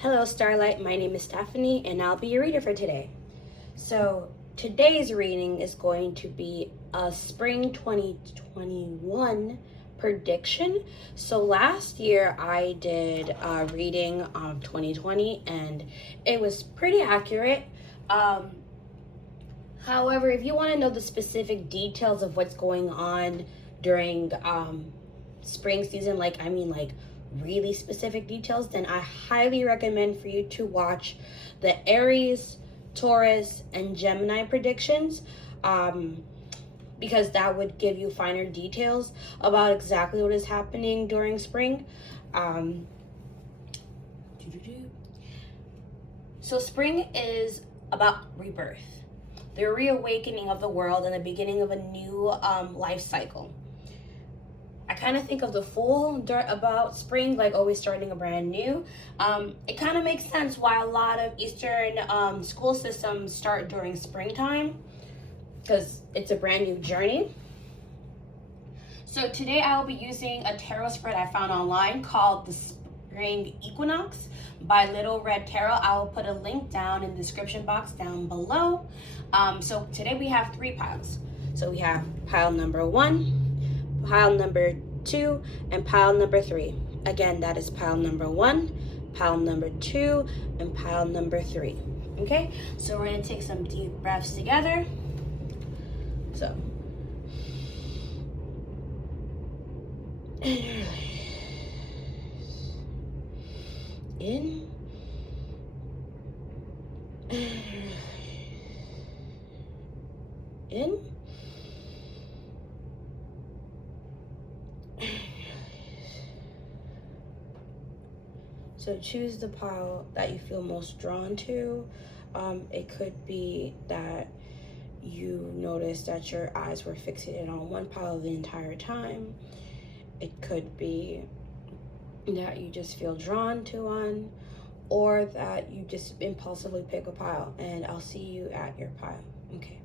Hello, Starlight. My name is Stephanie, and I'll be your reader for today. So, today's reading is going to be a spring 2021 prediction. So, last year I did a reading of 2020, and it was pretty accurate. However, if you want to know the specific details of what's going on during spring season, like really specific details, then I highly recommend for you to watch the Aries, Taurus, and Gemini predictions, because that would give you finer details about exactly what is happening during spring. So spring is about rebirth, the reawakening of the world, and the beginning of a new life cycle. I kind of think of the Fool about spring, like always starting a brand new. It kind of makes sense why a lot of Eastern school systems start during springtime, because it's a brand new journey. So today I will be using a tarot spread I found online called the Spring Equinox by Little Red Tarot. I will put a link down in the description box down below. So today we have 3 piles. So we have pile number 1, pile number 2, and pile number 3. Again, that is pile number 1, pile number 2, and pile number 3. Okay, so we're gonna take some deep breaths together. So in in So choose the pile that you feel most drawn to. It could be that you noticed that your eyes were fixated on one pile the entire time. It could be that you just feel drawn to one, or that you just impulsively pick a pile. And I'll see you at your pile. Okay,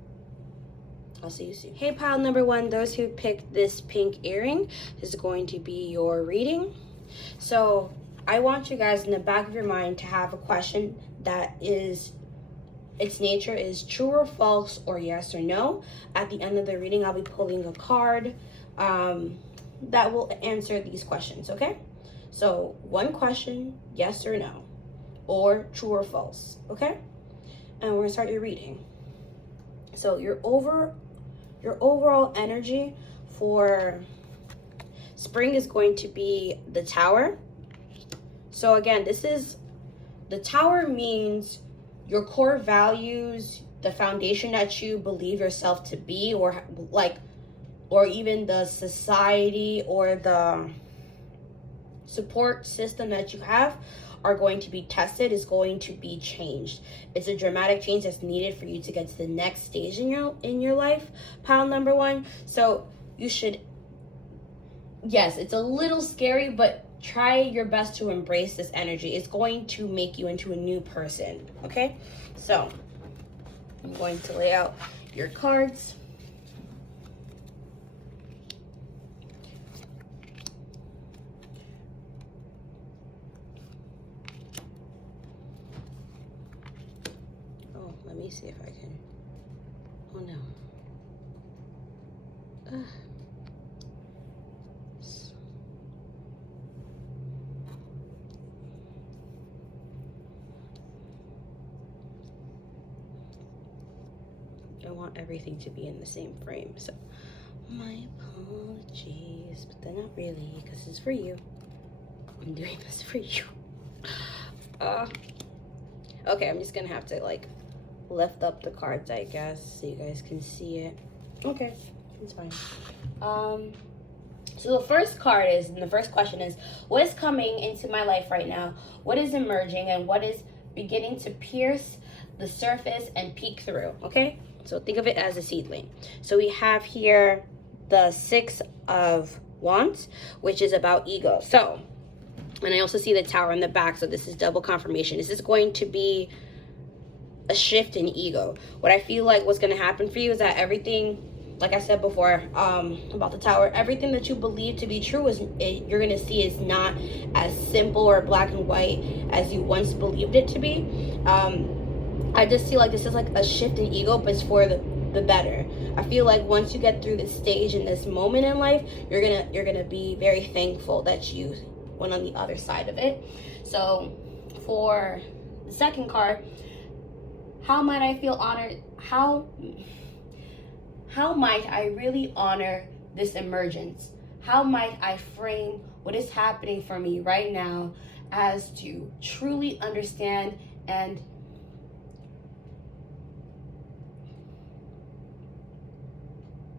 I'll see you soon. Hey, pile number 1, those who picked this pink earring, this is going to be your reading. So I want you guys in the back of your mind to have a question that is, its nature is true or false, or yes or no. At the end of the reading, I'll be pulling a card that will answer these questions, okay? So 1 question, yes or no, or true or false, okay? And we're gonna start your reading. So your overall energy for spring is going to be the Tower. So again, the Tower means your core values, the foundation that you believe yourself to be, or even the society or the support system that you have are going to be tested, is going to be changed. It's a dramatic change that's needed for you to get to the next stage in your life, pile number 1. So you should, yes, it's a little scary, but try your best to embrace this energy. It's going to make you into a new person, okay? So I'm going to lay out your cards. Oh, let me see if I can. Oh no. I want everything to be in the same frame, so my apologies, but they're not really, because it's for you. I'm doing this for you. Okay, I'm just gonna have to lift up the cards, I guess, so you guys can see it. Okay, it's fine. So the first card is, and the first question is, what is coming into my life right now? What is emerging, and what is beginning to pierce the surface and peek through? Okay, so think of it as a seedling. So we have here the 6 of Wands, which is about ego. So, and I also see the Tower in the back, so this is double confirmation. This is going to be a shift in ego. What I feel like what's going to happen for you is that everything like I said before, about the Tower, everything that you believe to be true you're gonna see is not as simple or black and white as you once believed it to be. I just feel like this is like a shift in ego, but it's for the better. I feel like once you get through this stage in this moment in life, you're gonna be very thankful that you went on the other side of it. So for the second card, how might I feel honored? How might I really honor this emergence? How might I frame what is happening for me right now as to truly understand and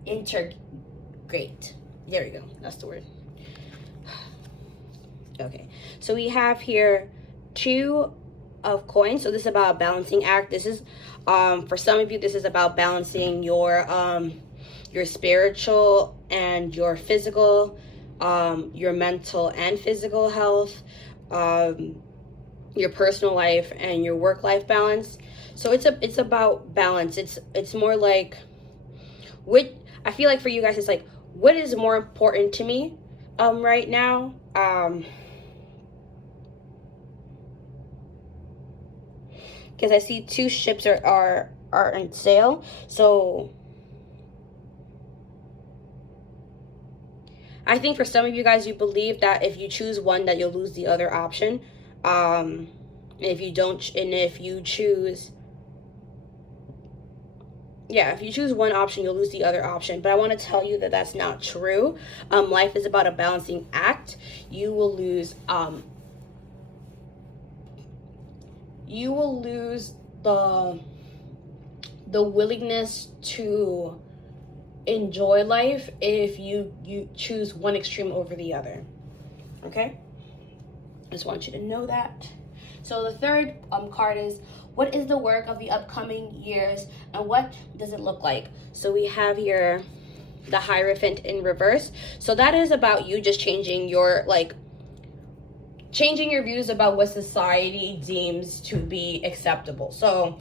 integrate? There we go. That's the word. Okay. So we have here 2 of coins. So this is about a balancing act. This is for some of you, this is about balancing your spiritual and your physical, your mental and physical health, your personal life and your work-life balance. So it's about balance. It's more like, what I feel like for you guys, it's like, what is more important to me right now? Because I see 2 ships are in sail. So I think for some of you guys, you believe that if you choose one, that you'll lose the other option. If you choose one option, you'll lose the other option. But I want to tell you that that's not true. Life is about a balancing act. You will lose the willingness to enjoy life if you choose one extreme over the other. Okay, I just want you to know that. So the third card is, what is the work of the upcoming years and what does it look like? So we have here the Hierophant in reverse. So that is about you just changing your views about what society deems to be acceptable. So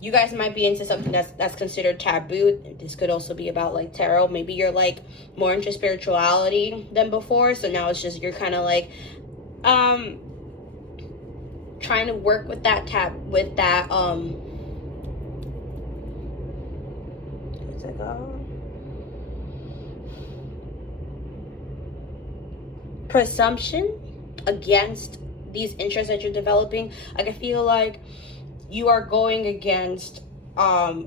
you guys might be into something that's considered taboo. This could also be about like tarot. Maybe you're like more into spirituality than before. So now it's just, you're kind of like trying to work with that presumption against these interests that you're developing. Like, I feel like you are going against a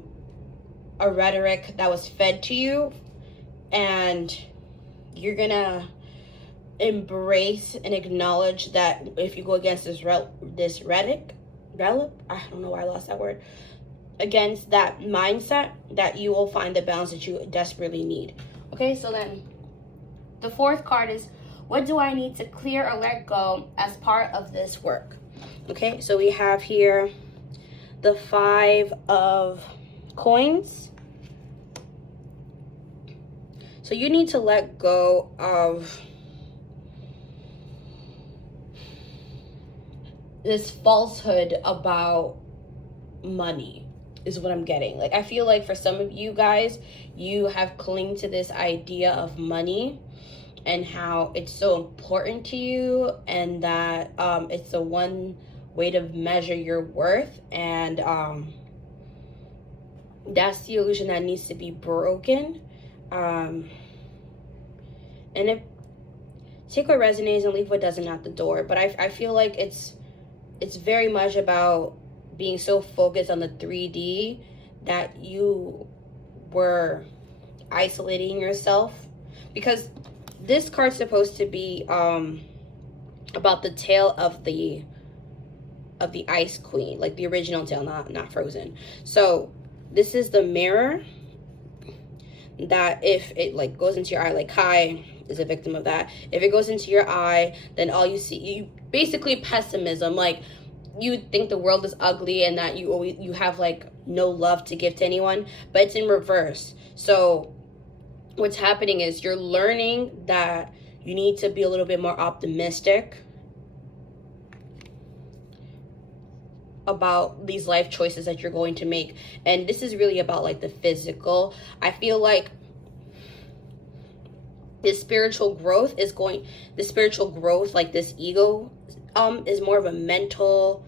rhetoric that was fed to you, and you're gonna embrace and acknowledge that if you go against this rhetoric, I don't know why I lost that word, against that mindset, that you will find the balance that you desperately need. Okay, so then the fourth card is, what do I need to clear or let go as part of this work? Okay, so we have here the 5 of coins. So you need to let go of this falsehood about money, is what I'm getting. Like, I feel like for some of you guys, you have clung to this idea of money and how it's so important to you, and that it's the one way to measure your worth, and that's the illusion that needs to be broken. And if take what resonates and leave what doesn't at the door. But I feel like it's very much about being so focused on the 3D that you were isolating yourself, because this card's supposed to be about the tail of the Ice Queen, like the original tail, not Frozen. So this is the mirror that if it like goes into your eye, like Kai is a victim of that. If it goes into your eye, then all you see, you basically pessimism, like you think the world is ugly and that you have like no love to give to anyone, but it's in reverse. So what's happening is you're learning that you need to be a little bit more optimistic about these life choices that you're going to make. And this is really about like the physical. I feel like this spiritual growth like this ego is more of a mental,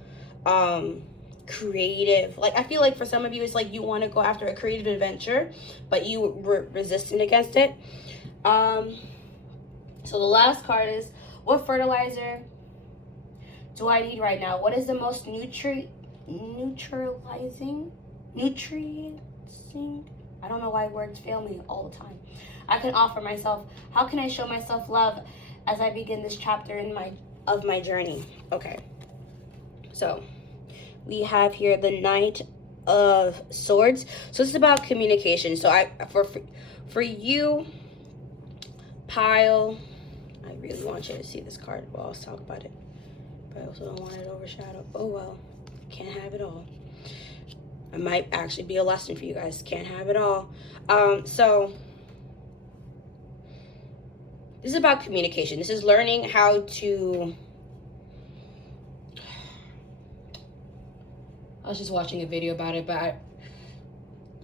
creative, like I feel like for some of you it's like you want to go after a creative adventure, but you were resistant against it. So the last card is, what fertilizer do I need right now? What is the most neutralizing, I don't know why words fail me all the time, I can offer myself? How can I show myself love as I begin this chapter of my journey? Okay, so we have here the Knight of Swords. So this is about communication. So for you, Pile, I really want you to see this card while I was talking about it, but I also don't want it overshadowed. Oh well, can't have it all. It might actually be a lesson for you guys. Can't have it all. So this is about communication. This is learning how to... I was just watching a video about it, but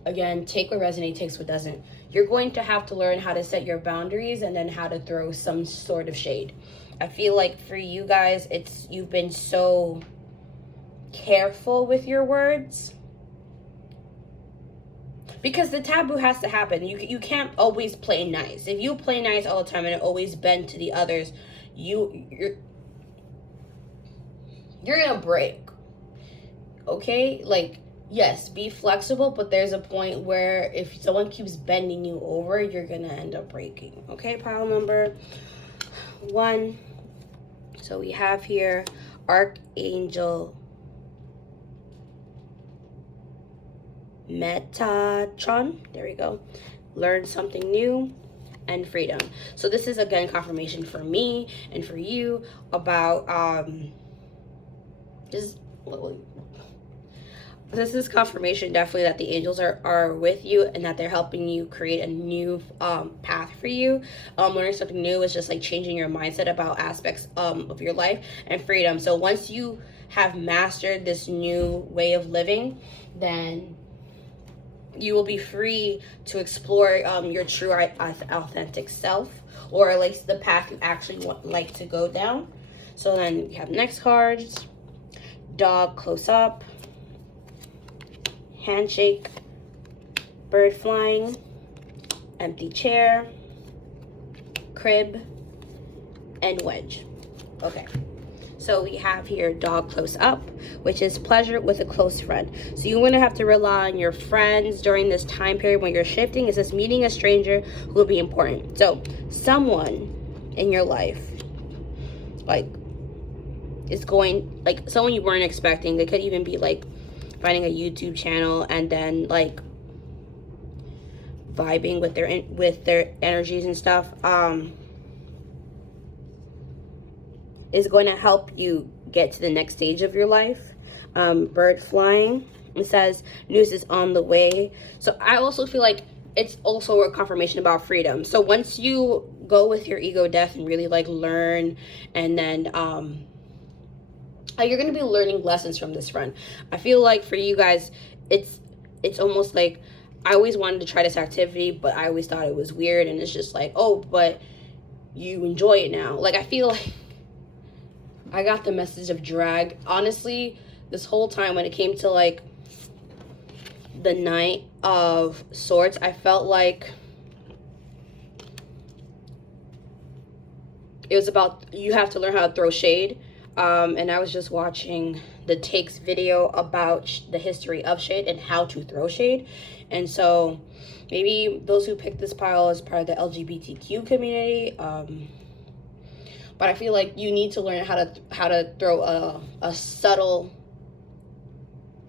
again, take what resonates, takes what doesn't. You're going to have to learn how to set your boundaries and then how to throw some sort of shade. I feel like for you guys, you've been so careful with your words, because the taboo has to happen. You can't always play nice. If you play nice all the time and always bend to the others, you're gonna break. Okay, like, yes, be flexible, but there's a point where if someone keeps bending you over, you're gonna end up breaking. Okay, pile number 1. So we have here Archangel Metatron. There we go. Learn something new and freedom. So this is again confirmation for me and for you about this is confirmation definitely that the angels are with you and that they're helping you create a new path for you. Learning something new is just like changing your mindset about aspects of your life and freedom. So once you have mastered this new way of living, then you will be free to explore your true authentic self, or at least the path you actually like to go down. So then we have next cards: dog close up, handshake, bird flying, empty chair, crib, and wedge. Okay, so we have here dog close up, which is pleasure with a close friend. So you're going to have to rely on your friends during this time period when you're shifting. It says meeting a stranger who will be important. So someone in your life, like, is going, like, someone you weren't expecting. They could even be like finding a YouTube channel and then like vibing with their energies and stuff, is going to help you get to the next stage of your life. Bird flying, it says news is on the way. So I also feel like it's also a confirmation about freedom. So once you go with your ego death and really like learn, and then you're going to be learning lessons from this friend. I feel like for you guys, it's almost like, I always wanted to try this activity, but I always thought it was weird, and it's just like, oh, but you enjoy it now. Like, I feel like I got the message of drag. Honestly, this whole time when it came to like the Knight of Swords, I felt like it was about, you have to learn how to throw shade. And I was just watching the Takes video about the history of shade and how to throw shade. And so maybe those who picked this pile as part of the LGBTQ community, but I feel like you need to learn how to throw a subtle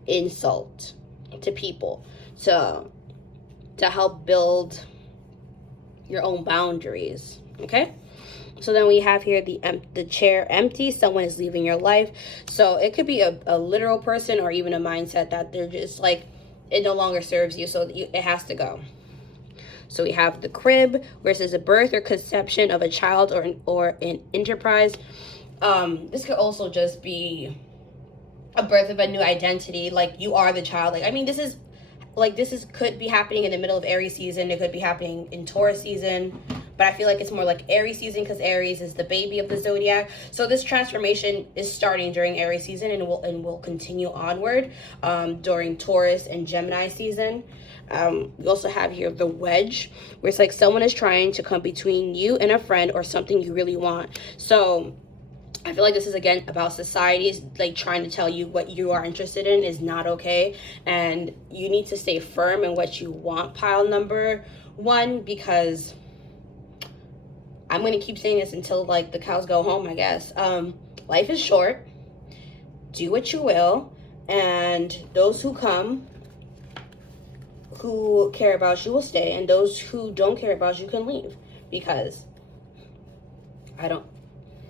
insult to people to help build your own boundaries. Okay. So then we have here the chair empty. Someone is leaving your life. So it could be a literal person or even a mindset that they're just like, it no longer serves you, so it has to go. So we have the crib, versus a birth or conception of a child or an enterprise. This could also just be a birth of a new identity. Like, you are the child. Like, I mean, this could be happening in the middle of Aries season. It could be happening in Taurus season. but I feel like it's more like Aries season because Aries is the baby of the zodiac. So this transformation is starting during Aries season and will continue onward during Taurus and Gemini season. We also have here the wedge, where it's like someone is trying to come between you and a friend or something you really want. So I feel like this is, again, about societies like trying to tell you what you are interested in is not okay, and you need to stay firm in what you want, pile number one, because I'm going to keep saying this until like the cows go home, I guess. Life is short. Do what you will, and those who come, who care about you, will stay, and those who don't care about you can leave, because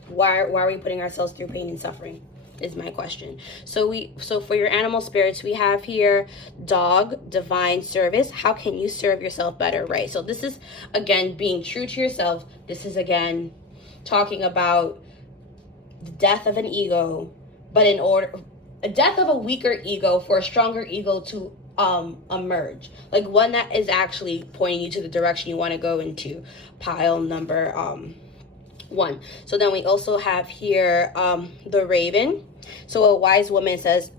why are we putting ourselves through pain and suffering is my question. So for your animal spirits, we have here dog, divine service. How can you serve yourself better, right? So this is, again, being true to yourself. This is, again, talking about the death of an ego, but a death of a weaker ego for a stronger ego to emerge, like one that is actually pointing you to the direction you want to go into, pile number one. So then we also have here the raven. So a wise woman says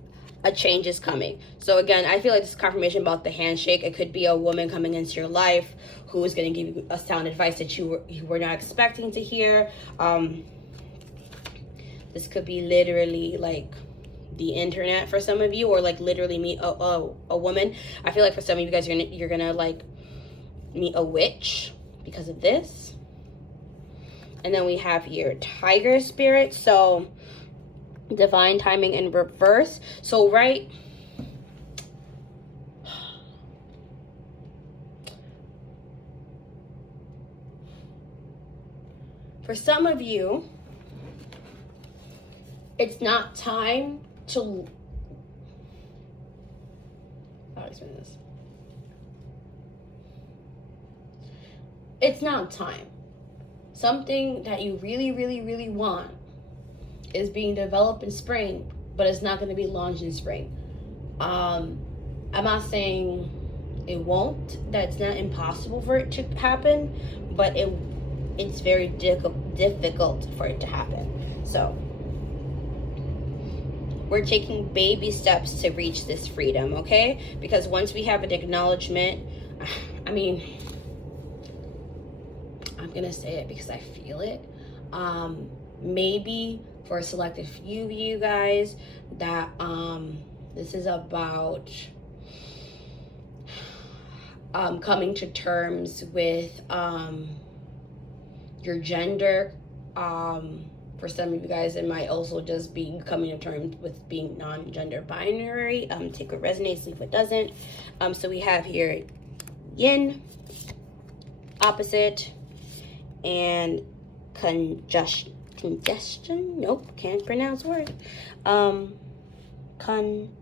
a change is coming. So again, I feel like this is confirmation about the handshake. It could be a woman coming into your life who is going to give you a sound advice that you were not expecting to hear. This could be literally like the internet for some of you, or like literally meet a woman. I feel like for some of you guys, you're gonna like meet a witch because of this. And then we have here tiger spirit. So divine timing in reverse. So right, for some of you, it's not time to, how do I explain this? It's not time. Something that you really, really, really want is being developed in spring, but it's not going to be launched in spring. I'm not saying it won't, that it's not impossible for it to happen, but it's very difficult for it to happen. So we're taking baby steps to reach this freedom, okay? Because once we have an acknowledgement, I mean, I'm gonna say it because I feel it. Maybe for a selected few of you guys that this is about coming to terms with your gender. For some of you guys, it might also just be coming to terms with being non-gender binary. Take what resonates, leave what doesn't. So we have here yin, opposite, and congestion. Nope, can't pronounce word. Conjunction.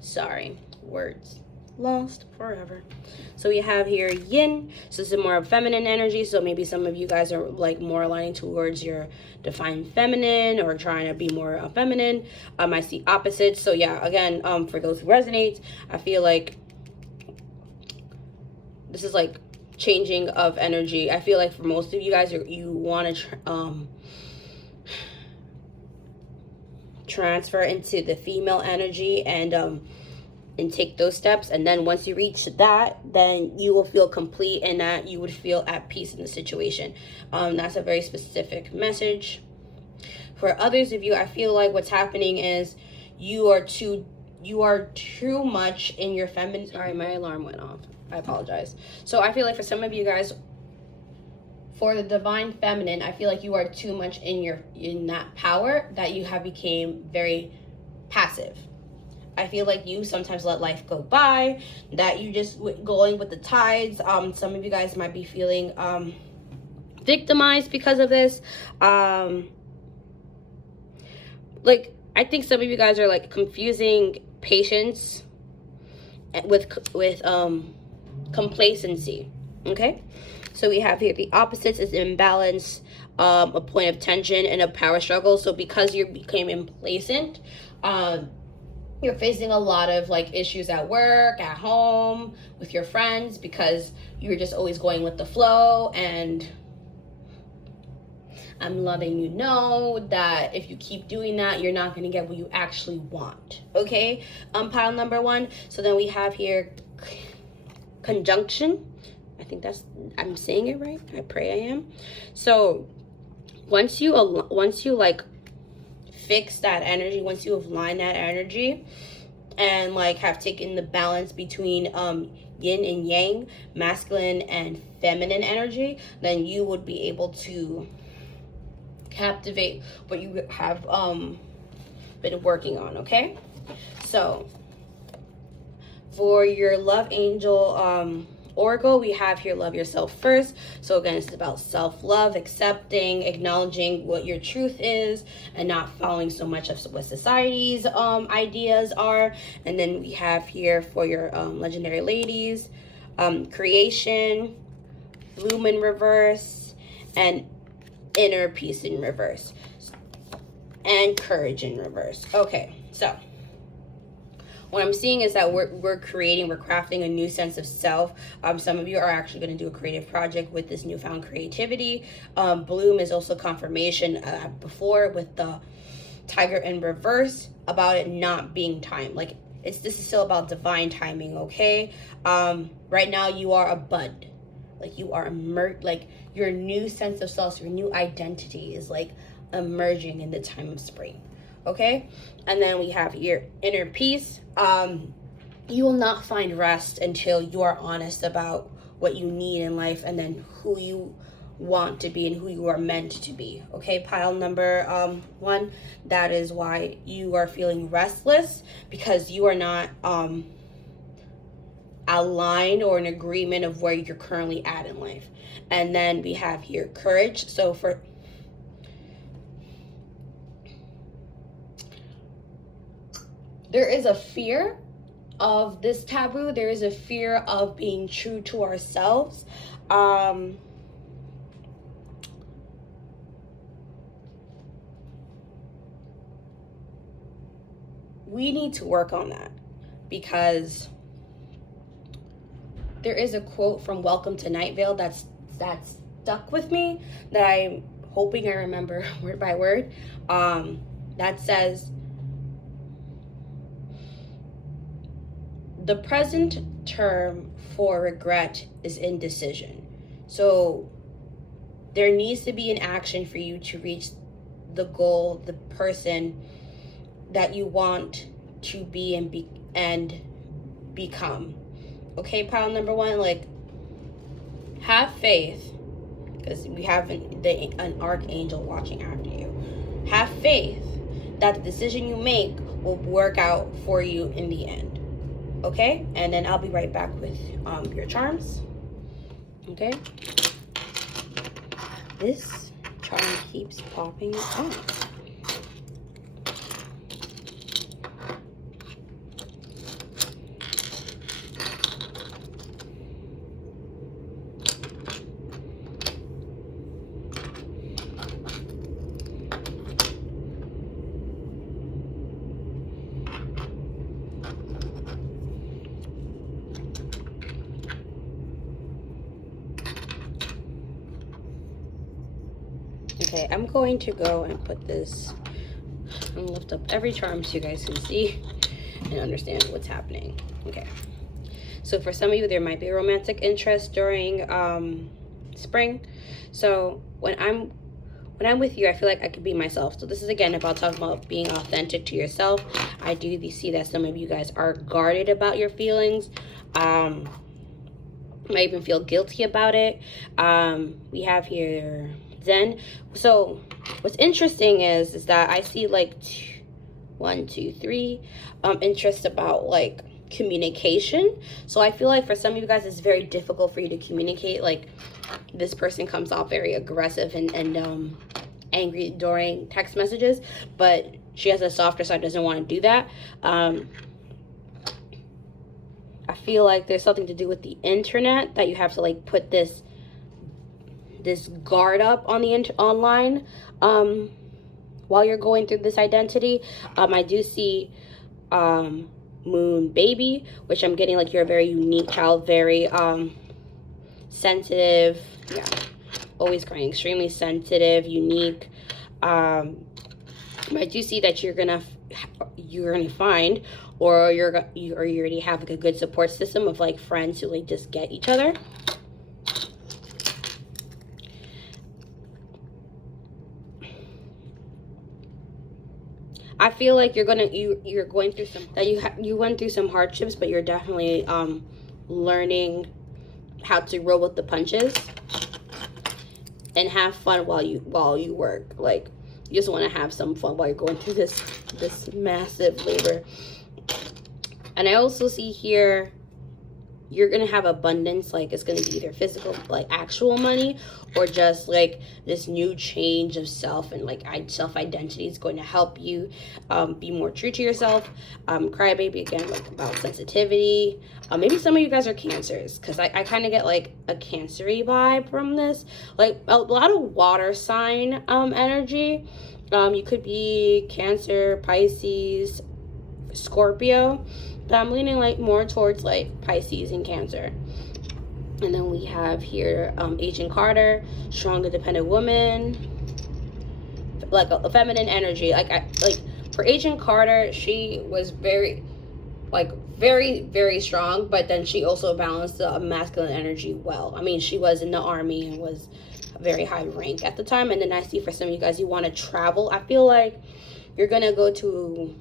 Sorry, words lost forever. So we have here yin. So this is more of feminine energy. So maybe some of you guys are like more aligning towards your divine feminine or trying to be more feminine. I see opposites. So yeah, again, for those who resonate, I feel like this is like changing of energy. I feel like for most of you guys, you want to transfer into the female energy and take those steps. And then once you reach that, then you will feel complete and that you would feel at peace in the situation. That's a very specific message. For others of you, I feel like what's happening is you are too much in your feminine. Sorry, my alarm went off. I apologize. So I feel like for some of you guys, for the divine feminine, I feel like you are too much in that power that you have became very passive. I feel like you sometimes let life go by, that you just going with the tides. Some of you guys might be feeling victimized because of this. Like, I think some of you guys are like confusing patience with complacency. Okay, so we have here the opposites is imbalance, a point of tension and a power struggle. So because you became complacent, you're facing a lot of like issues at work, at home, with your friends, because you're just always going with the flow. And I'm letting you know that if you keep doing that, you're not going to get what you actually want. Okay, pile number 1. So then we have here conjunction. I think I'm saying it right. I pray I am. So once you like fix that energy, once you align that energy and like have taken the balance between yin and yang, masculine and feminine energy, then you would be able to captivate what you have been working on. Okay, so for your love angel oracle, we have here love yourself first. So again, it's about self-love, accepting, acknowledging what your truth is, and not following so much of what society's ideas are. And then we have here for your legendary ladies, creation, bloom in reverse, and inner peace in reverse, and courage in reverse. Okay, so what I'm seeing is that we're crafting a new sense of self. Some of you are actually going to do a creative project with this newfound creativity. Bloom is also confirmation before with the tiger in reverse about it not being time. Like this is still about divine timing. Okay, right now you are a bud, like you are like your new sense of self, your new identity is like emerging in the time of spring. Okay, and then we have your inner peace. You will not find rest until you are honest about what you need in life, and then who you want to be and who you are meant to be. Okay, pile number 1, that is why you are feeling restless, because you are not aligned or in agreement of where you're currently at in life. And then we have here courage. So for there is a fear of this taboo. There is a fear of being true to ourselves. We need to work on that, because there is a quote from Welcome to Night Vale that's stuck with me, that I'm hoping I remember word by word. That says, the present term for regret is indecision. So there needs to be an action for you to reach the goal, the person that you want to be and become. Okay, pile number 1, like have faith, because we have an archangel watching after you. Have faith that the decision you make will work out for you in the end. Okay, and then I'll be right back with your charms. Okay, this charm keeps popping up. Okay, I'm going to go and put this and lift up every charm so you guys can see and understand what's happening. Okay, so for some of you, there might be a romantic interest during spring. So when I'm with you, I feel like I could be myself. So this is again about talking about being authentic to yourself. I do see that some of you guys are guarded about your feelings. Might even feel guilty about it. We have here Zen. So what's interesting is that I see like 1, 2, 3 interest about like communication. So I feel like for some of you guys, it's very difficult for you to communicate. Like this person comes off very aggressive and angry during text messages, but she has a softer side, doesn't want to do that. I feel like there's something to do with the internet, that you have to like put this guard up on the online while you're going through this identity. I do see moon baby, which I'm getting like you're a very unique child, very sensitive, yeah, always crying, extremely sensitive, unique. But I do see that you're gonna find, or you already have like a good support system of like friends who like just get each other. I feel like you're going through you went through some hardships, but you're definitely learning how to roll with the punches and have fun while you work. Like, you just want to have some fun while you're going through this massive labor. And I also see here you're gonna have abundance. Like, it's gonna be either physical, like actual money, or just like this new change of self, and like self-identity is going to help you be more true to yourself. Crybaby, again, like about sensitivity. Maybe some of you guys are Cancers, because I kind of get like a Cancer-y vibe from this, like a lot of water sign energy. You could be Cancer, Pisces, Scorpio, but I'm leaning like more towards like Pisces and Cancer. And then we have here Agent Carter, strong independent woman, like a feminine energy. Like for Agent Carter, she was very very strong, but then she also balanced the masculine energy well. I mean, she was in the army and was a very high rank at the time. And then I see for some of you guys, you want to travel. I feel like you're gonna go to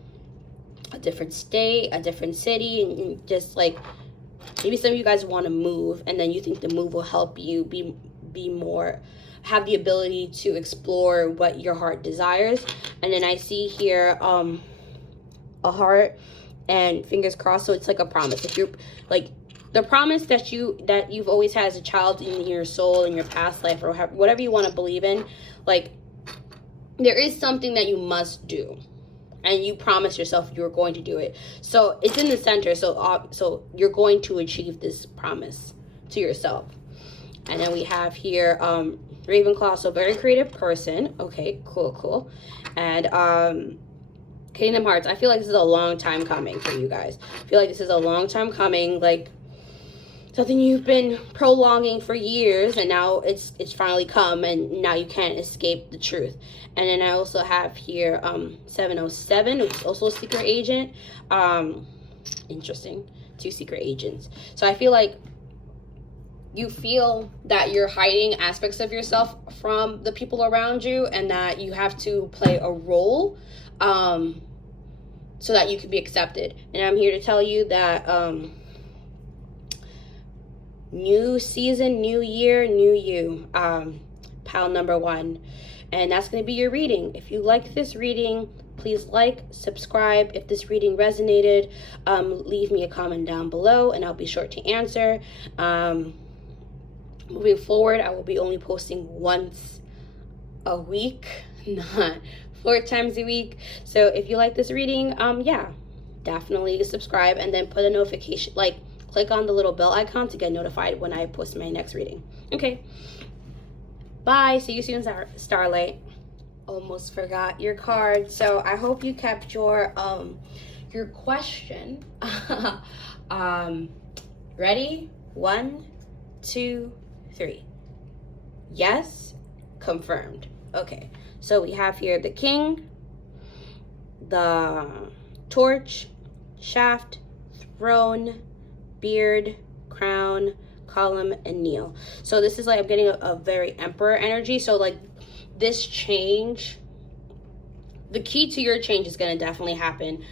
a different state, a different city, and just like maybe some of you guys want to move, and then you think the move will help you be more, have the ability to explore what your heart desires. And then I see here a heart and fingers crossed, so it's like a promise. If you're like the promise that you've always had as a child in your soul, in your past life, or whatever you want to believe in, like there is something that you must do, and you promise yourself you're going to do it. So it's in the center. So you're going to achieve this promise to yourself. And then we have here Ravenclaw, so very creative person. Okay, cool. And Kingdom Hearts, I feel like this is a long time coming for you guys. I feel like this is a long time coming, like something you've been prolonging for years, and now it's finally come, and now you can't escape the truth. And then I also have here 707, which is also a secret agent. Interesting, 2 secret agents. So I feel like you feel that you're hiding aspects of yourself from the people around you, and that you have to play a role so that you can be accepted. And I'm here to tell you that new season, new year, new you, pile number 1. And that's going to be your reading. If you like this reading, please like, subscribe. If this reading resonated, leave me a comment down below, and I'll be sure to answer. Moving forward, I will be only posting once a week, not 4 times a week. So if you like this reading, yeah, definitely subscribe, and then put a notification, like click on the little bell icon to get notified when I post my next reading. Okay, bye. See you soon, Starlight. Almost forgot your card. So I hope you kept your question. Ready? 1, 2, 3. Yes, confirmed. Okay, so we have here the king, the torch, shaft, throne, beard, crown, column, and kneel. So this is like, I'm getting a very emperor energy. So like this change, the key to your change is going to definitely happen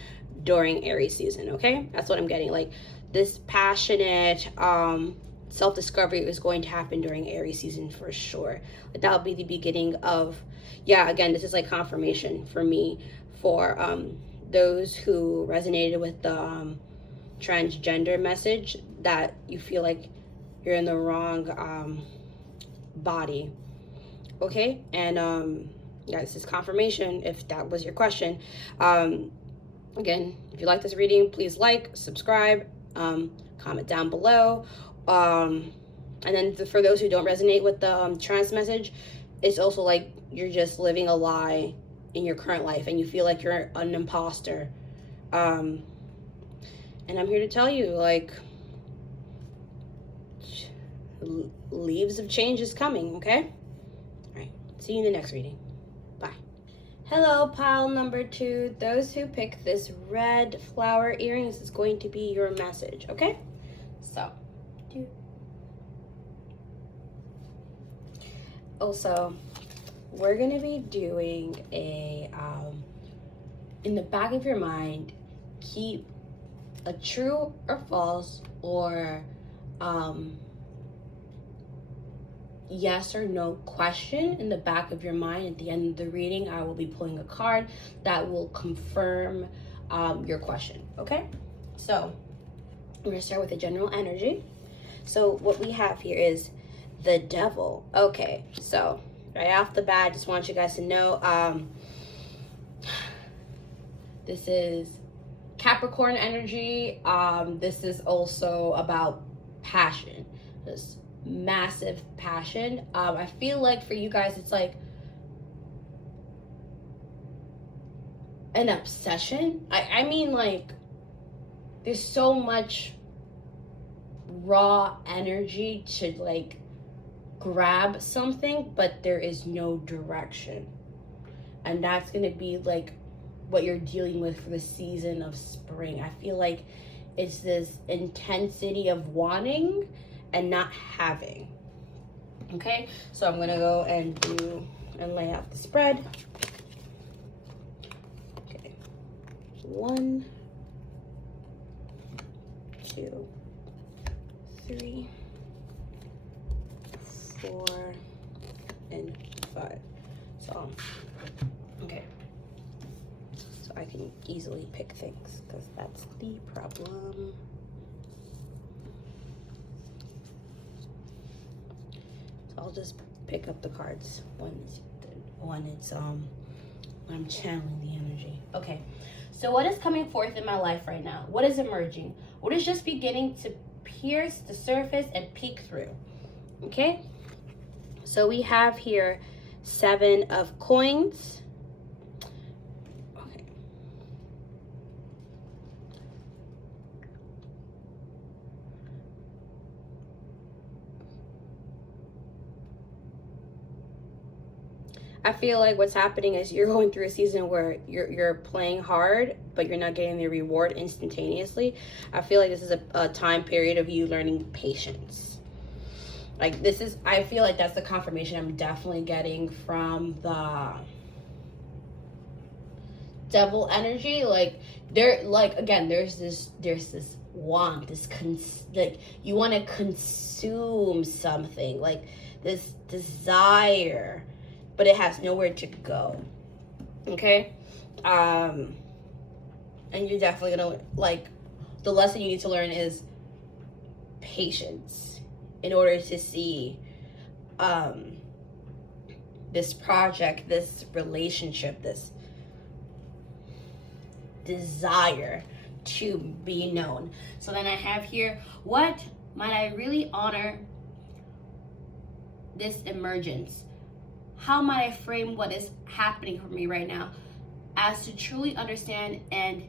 during Aries season. Okay, that's what I'm getting. Like this passionate self-discovery is going to happen during Aries season for sure. Like that'll be the beginning of, yeah, again, this is like confirmation for me for those who resonated with the transgender message, that you feel like you're in the wrong body. Okay, and yeah, this is confirmation if that was your question. Again, if you like this reading, please like, subscribe, comment down below. And then for those who don't resonate with the trans message, it's also like you're just living a lie in your current life, and you feel like you're an imposter And I'm here to tell you, like, leaves of change is coming, okay? All right, see you in the next reading. Bye. Hello, pile number 2. Those who pick this red flower earrings is going to be your message, okay? So, also, we're going to be doing a, in the back of your mind, keep a true or false or yes or no question in the back of your mind. At the end of the reading, I will be pulling a card that will confirm your question, okay? So we're gonna start with the general energy. So what we have here is the Devil. Okay, so right off the bat, I just want you guys to know this is Capricorn energy. This is also about passion, this massive passion. I feel like for you guys, it's like an obsession. I mean, like, there's so much raw energy to like grab something, but there is no direction. And that's gonna be like what you're dealing with for the season of spring. I feel like it's this intensity of wanting and not having. Okay, so I'm gonna go and lay out the spread. Okay, 1, 2, 3, 4, and 5. So, okay. So I can easily pick things because that's the problem. So I'll just pick up the cards when I'm channeling the energy. Okay. So what is coming forth in my life right now? What is emerging? What is just beginning to pierce the surface and peek through? Okay. So we have here 7 of coins. Okay. I feel like what's happening is you're going through a season where you're playing hard, but you're not getting the reward instantaneously. I feel like this is a time period of you learning patience. Like, this is, I feel like that's the confirmation I'm definitely getting from the Devil energy. Like, again, there's this want, like, you want to consume something, like this desire, but it has nowhere to go. Okay? And you're definitely gonna, like, the lesson you need to learn is patience in order to see this project, this relationship, this desire to be known. So then I have here, what might I really honor this emergence? How might I frame what is happening for me right now as to truly understand and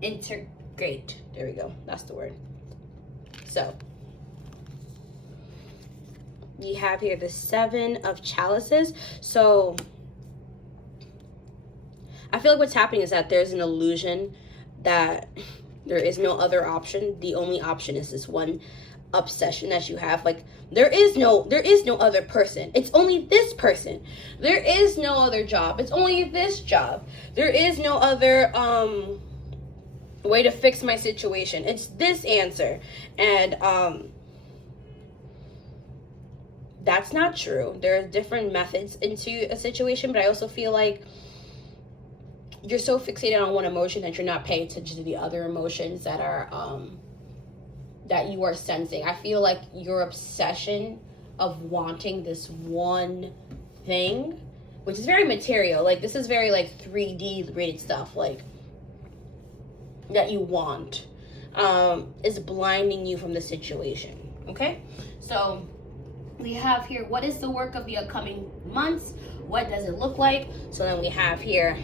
integrate? There we go. That's the word. So we have here the 7 of chalices. So I feel like what's happening is that there's an illusion that there is no other option. The only option is this one obsession that you have. Like, there is no other person. It's only this person. There is no other job. It's only this job. There is no other way to fix my situation. It's this answer. And that's not true. There are different methods into a situation, but I also feel like you're so fixated on one emotion that you're not paying attention to the other emotions that are that you are sensing. I feel like your obsession of wanting this one thing, which is very material, like this is very like 3D rated stuff, like that you want, is blinding you from the situation. Okay, so we have here, what is the work of the upcoming months? What does it look like? So then we have here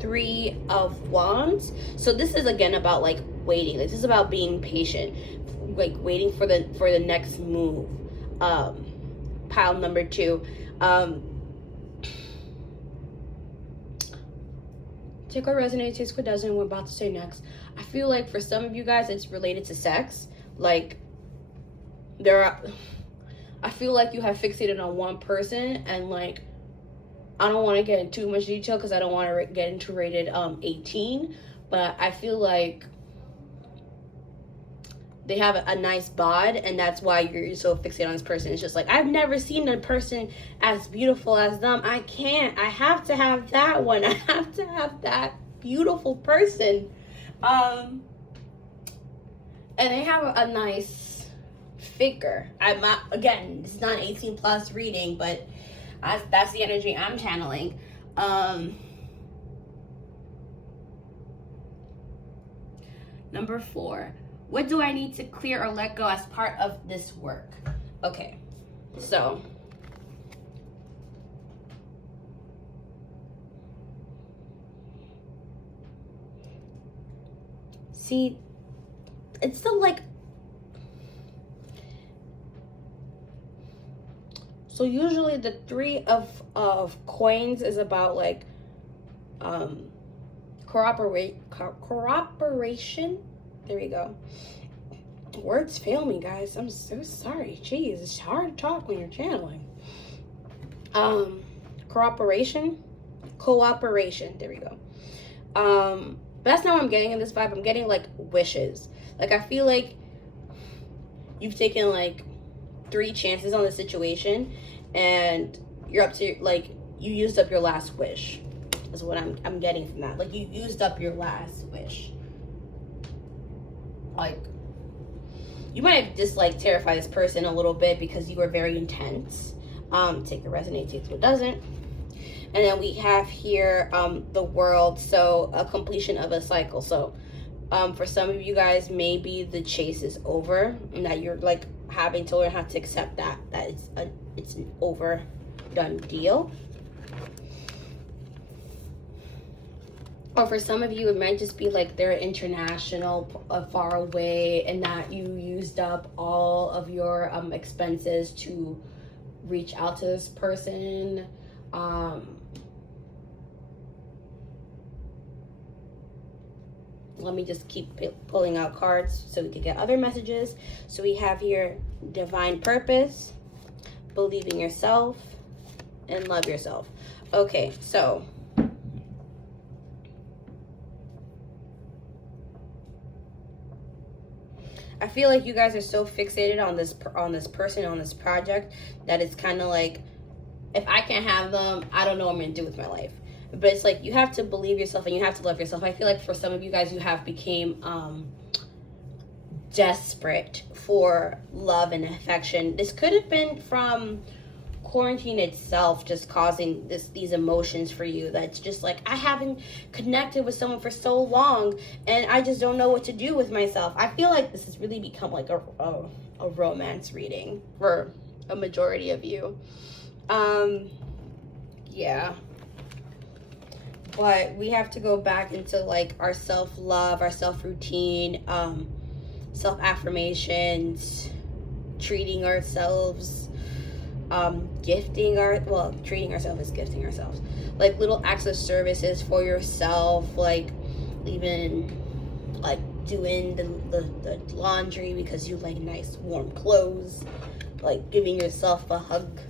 Three of Wands. So this is again about like waiting. This is about being patient, like waiting for the next move. Pile number 2. Take what resonates, take what doesn't. We're about to say next. I feel like for some of you guys, it's related to sex. Like I feel like you have fixated on one person, and like, I don't want to get into too much detail because I don't want to get into rated 18, but I feel like they have a nice bod, and that's why you're so fixated on this person. It's just like, I've never seen a person as beautiful as them. I have to have that one. I have to have that beautiful person. And they have a nice figure. I'm not, again, it's not an 18 plus reading, but that's the energy I'm channeling. Number 4. What do I need to clear or let go as part of this work? Okay, so see, it's still like, so usually the 3 of coins is about like cooperation. There we go. Words fail me, guys. I'm so sorry. Jeez, it's hard to talk when you're channeling. Cooperation. There we go. But that's not what I'm getting in this vibe. I'm getting like wishes. Like, I feel like you've taken like 3 chances on the situation, and you're up to, like, you used up your last wish. Is what I'm getting from that. Like, you used up your last wish. Like, you might have just like terrified this person a little bit because you were very intense. Take what resonates, take what doesn't. And then we have here the World, so a completion of a cycle. So for some of you guys, maybe the chase is over, and that you're like having to learn how to accept that it's an overdone deal. Or for some of you, it might just be like they're international, far away, and that you used up all of your expenses to reach out to this person. Let me just keep pulling out cards so we can get other messages. So we have here divine purpose, believe in yourself, and love yourself. Okay, so I feel like you guys are so fixated on this person, on this project, that it's kind of like, if I can't have them, I don't know what I'm going to do with my life. But it's like, you have to believe yourself and you have to love yourself. I feel like for some of you guys, you have became desperate for love and affection. This could have been from quarantine itself, just causing these emotions for you. That's just like, I haven't connected with someone for so long, and I just don't know what to do with myself. I feel like this has really become like a romance reading for a majority of you. Yeah, but we have to go back into like our self-love, our self-routine, self-affirmations, treating ourselves, treating ourselves as gifting ourselves, like little acts of services for yourself, like even like doing the laundry because you like nice warm clothes, like giving yourself a hug.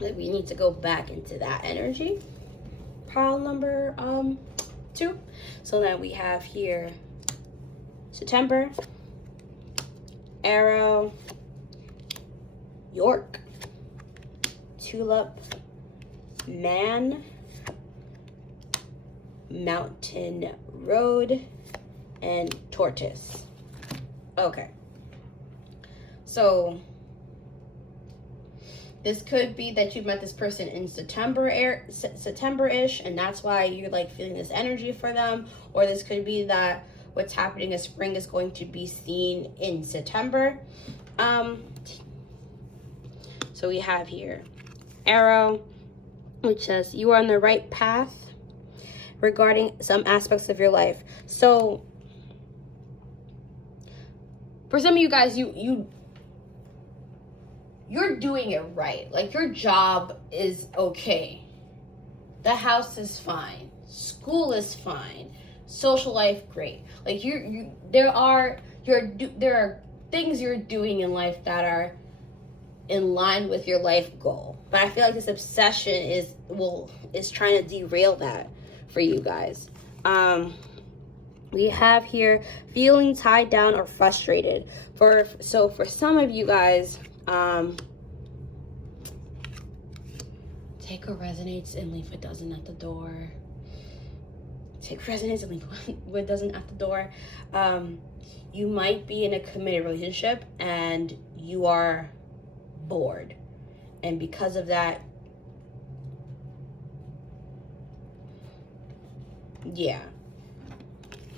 Like, we need to go back into that energy. Pile number 2. So then we have here September, Arrow, York, Tulip, Man, Mountain Road, and Tortoise. Okay, so this could be that you met this person in September-ish, and that's why you're like feeling this energy for them. Or this could be that what's happening in spring is going to be seen in September. So we have here Arrow, which says you are on the right path, regarding some aspects of your life. So for some of you guys, you're doing it right. Like, your job is okay. The house is fine. School is fine. Social life, great. Like, there are things you're doing in life that are in line with your life goal. But I feel like this obsession is trying to derail that for you guys. We have here feeling tied down or frustrated. So for some of you guys, take what resonates and leave what doesn't at the door. Take what resonates and leave what doesn't at the door. You might be in a committed relationship and you are bored. And because of that, yeah.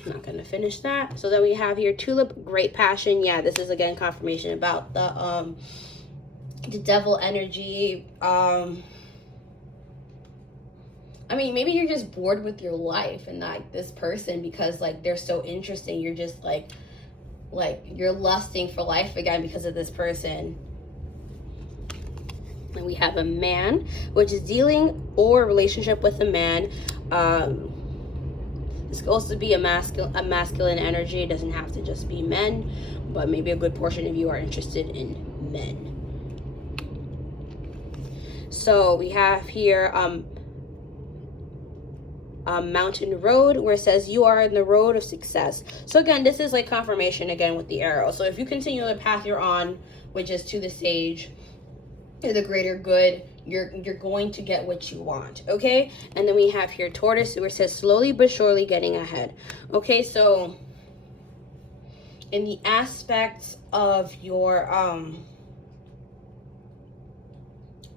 I'm not going to finish that. So then we have here tulip, great passion. Yeah, this is again confirmation about the devil energy. I mean, maybe you're just bored with your life and like this person because like they're so interesting. You're just like you're lusting for life again because of this person. And we have a man, which is dealing or relationship with a man. This could also be a masculine energy. It doesn't have to just be men, but maybe a good portion of you are interested in men. So we have here Mountain Road, where it says you are in the road of success. So again, this is like confirmation again with the arrow. So if you continue the path you're on, which is to the sage, to the greater good, you're going to get what you want. Okay. And then we have here Tortoise, where it says slowly but surely getting ahead. Okay. So in the aspect of your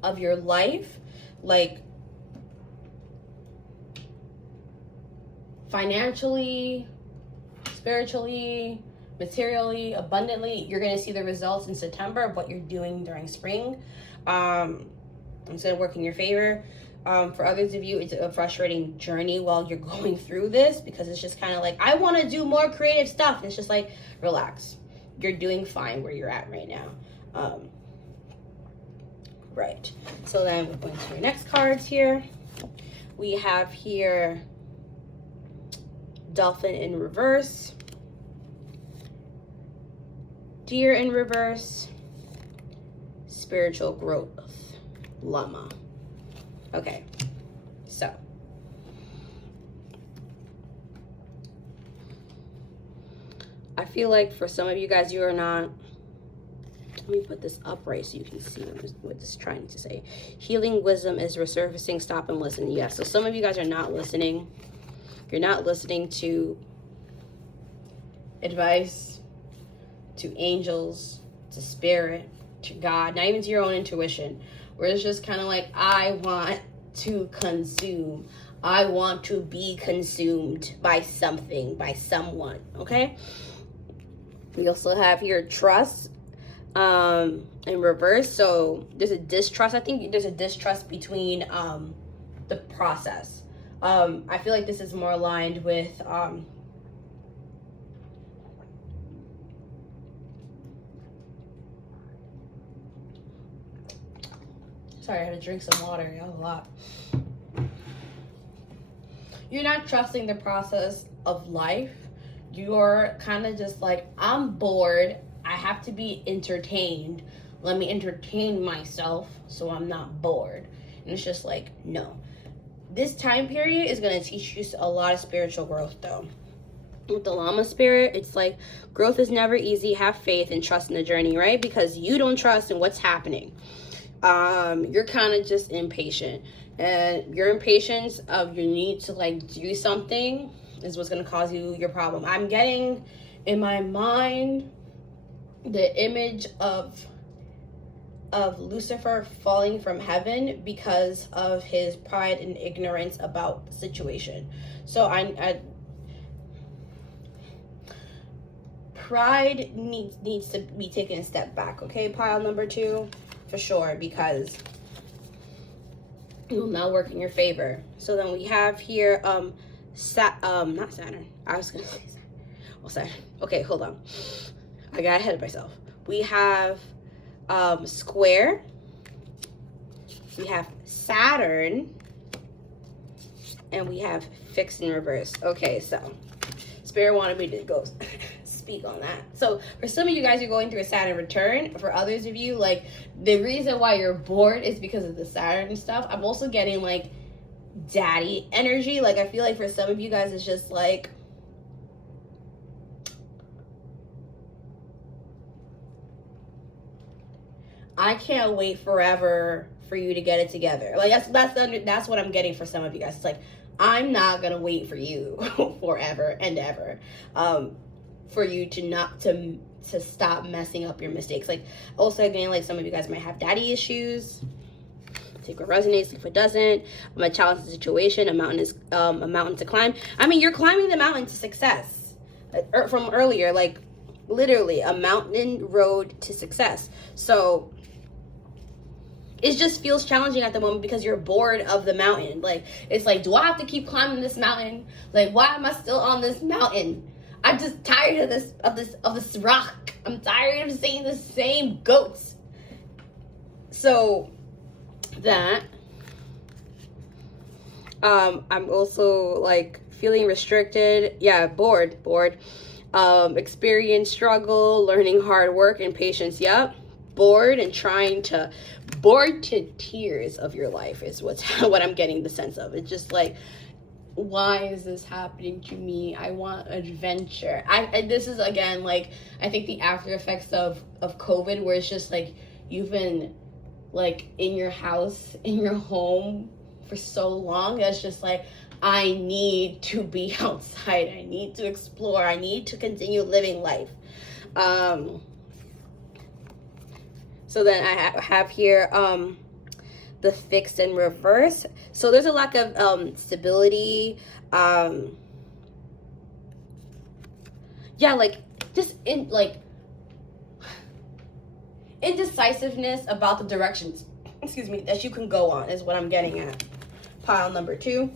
life, like financially, spiritually, materially, abundantly, you're going to see the results in September of what you're doing during spring. It's going to work in your favor. For others of you, it's a frustrating journey while you're going through this, because it's just kind of like, I want to do more creative stuff. And it's just like, relax. You're doing fine where you're at right now. Right. So then we're going to your next cards here. We have here Dolphin in reverse, Deer in reverse, Spiritual growth, Llama. Okay, so I feel like for some of you guys, you are not, let me put this upright so you can see what this is trying to say. Healing wisdom is resurfacing, stop and listen. Yes, so some of you guys are not listening. You're not listening to advice, to angels, to spirit, to God, not even to your own intuition, where it's just kind of like, I want to consume. I want to be consumed by something, by someone, okay? We also have here trust in reverse. So there's a distrust. I think there's a distrust between the process. I feel like this is more aligned with sorry, I had to drink some water. That was a lot. You're not trusting the process of life. You're kind of just like, I'm bored. I have to be entertained. Let me entertain myself so I'm not bored. And it's just like, no. This time period is going to teach you a lot of spiritual growth, though. With the Llama spirit, it's like growth is never easy. Have faith and trust in the journey, right? Because you don't trust in what's happening. You're kind of just impatient. And your impatience of your need to like do something is what's going to cause you your problem. I'm getting in my mind the image of Lucifer falling from heaven because of his pride and ignorance about the situation. So pride needs to be taken a step back, okay, pile number 2, for sure, because it will not work in your favor. So then we have here not Saturn. I was gonna say Saturn. Well, Saturn. Okay, hold on. I got ahead of myself. We have square. We have Saturn. And we have fixed in reverse. Okay, so Spirit wanted me to go speak on that. So for some of you guys, you're going through a Saturn return. For others of you, like, the reason why you're bored is because of the Saturn stuff. I'm also getting, like, daddy energy. Like, I feel like for some of you guys, it's just like, I can't wait forever for you to get it together. Like, that's what I'm getting for some of you guys. It's like, I'm not gonna wait for you forever and ever, for you to stop messing up your mistakes. Like, also again, like, some of you guys might have daddy issues. Take what resonates, if it doesn't. A challenging situation, a mountain to climb. I mean, you're climbing the mountain to success. From earlier, like, literally a mountain road to success. So it just feels challenging at the moment because you're bored of the mountain. Like, it's like, do I have to keep climbing this mountain? Like, why am I still on this mountain? I'm just tired of this rock. I'm tired of seeing the same goats. So that I'm also like feeling restricted. Yeah, bored. Experience struggle, learning hard work and patience. Yep. Bored and bored to tears of your life is what I'm getting the sense of. It's just like, why is this happening to me? I want adventure. This is again, like, I think the after effects of COVID, where it's just like, you've been like in your house, in your home for so long. That's just like, I need to be outside. I need to explore. I need to continue living life. So then I have here the fixed and reverse. So there's a lack of stability. Yeah, like, just indecisiveness about the directions, that you can go on is what I'm getting at. Pile number 2.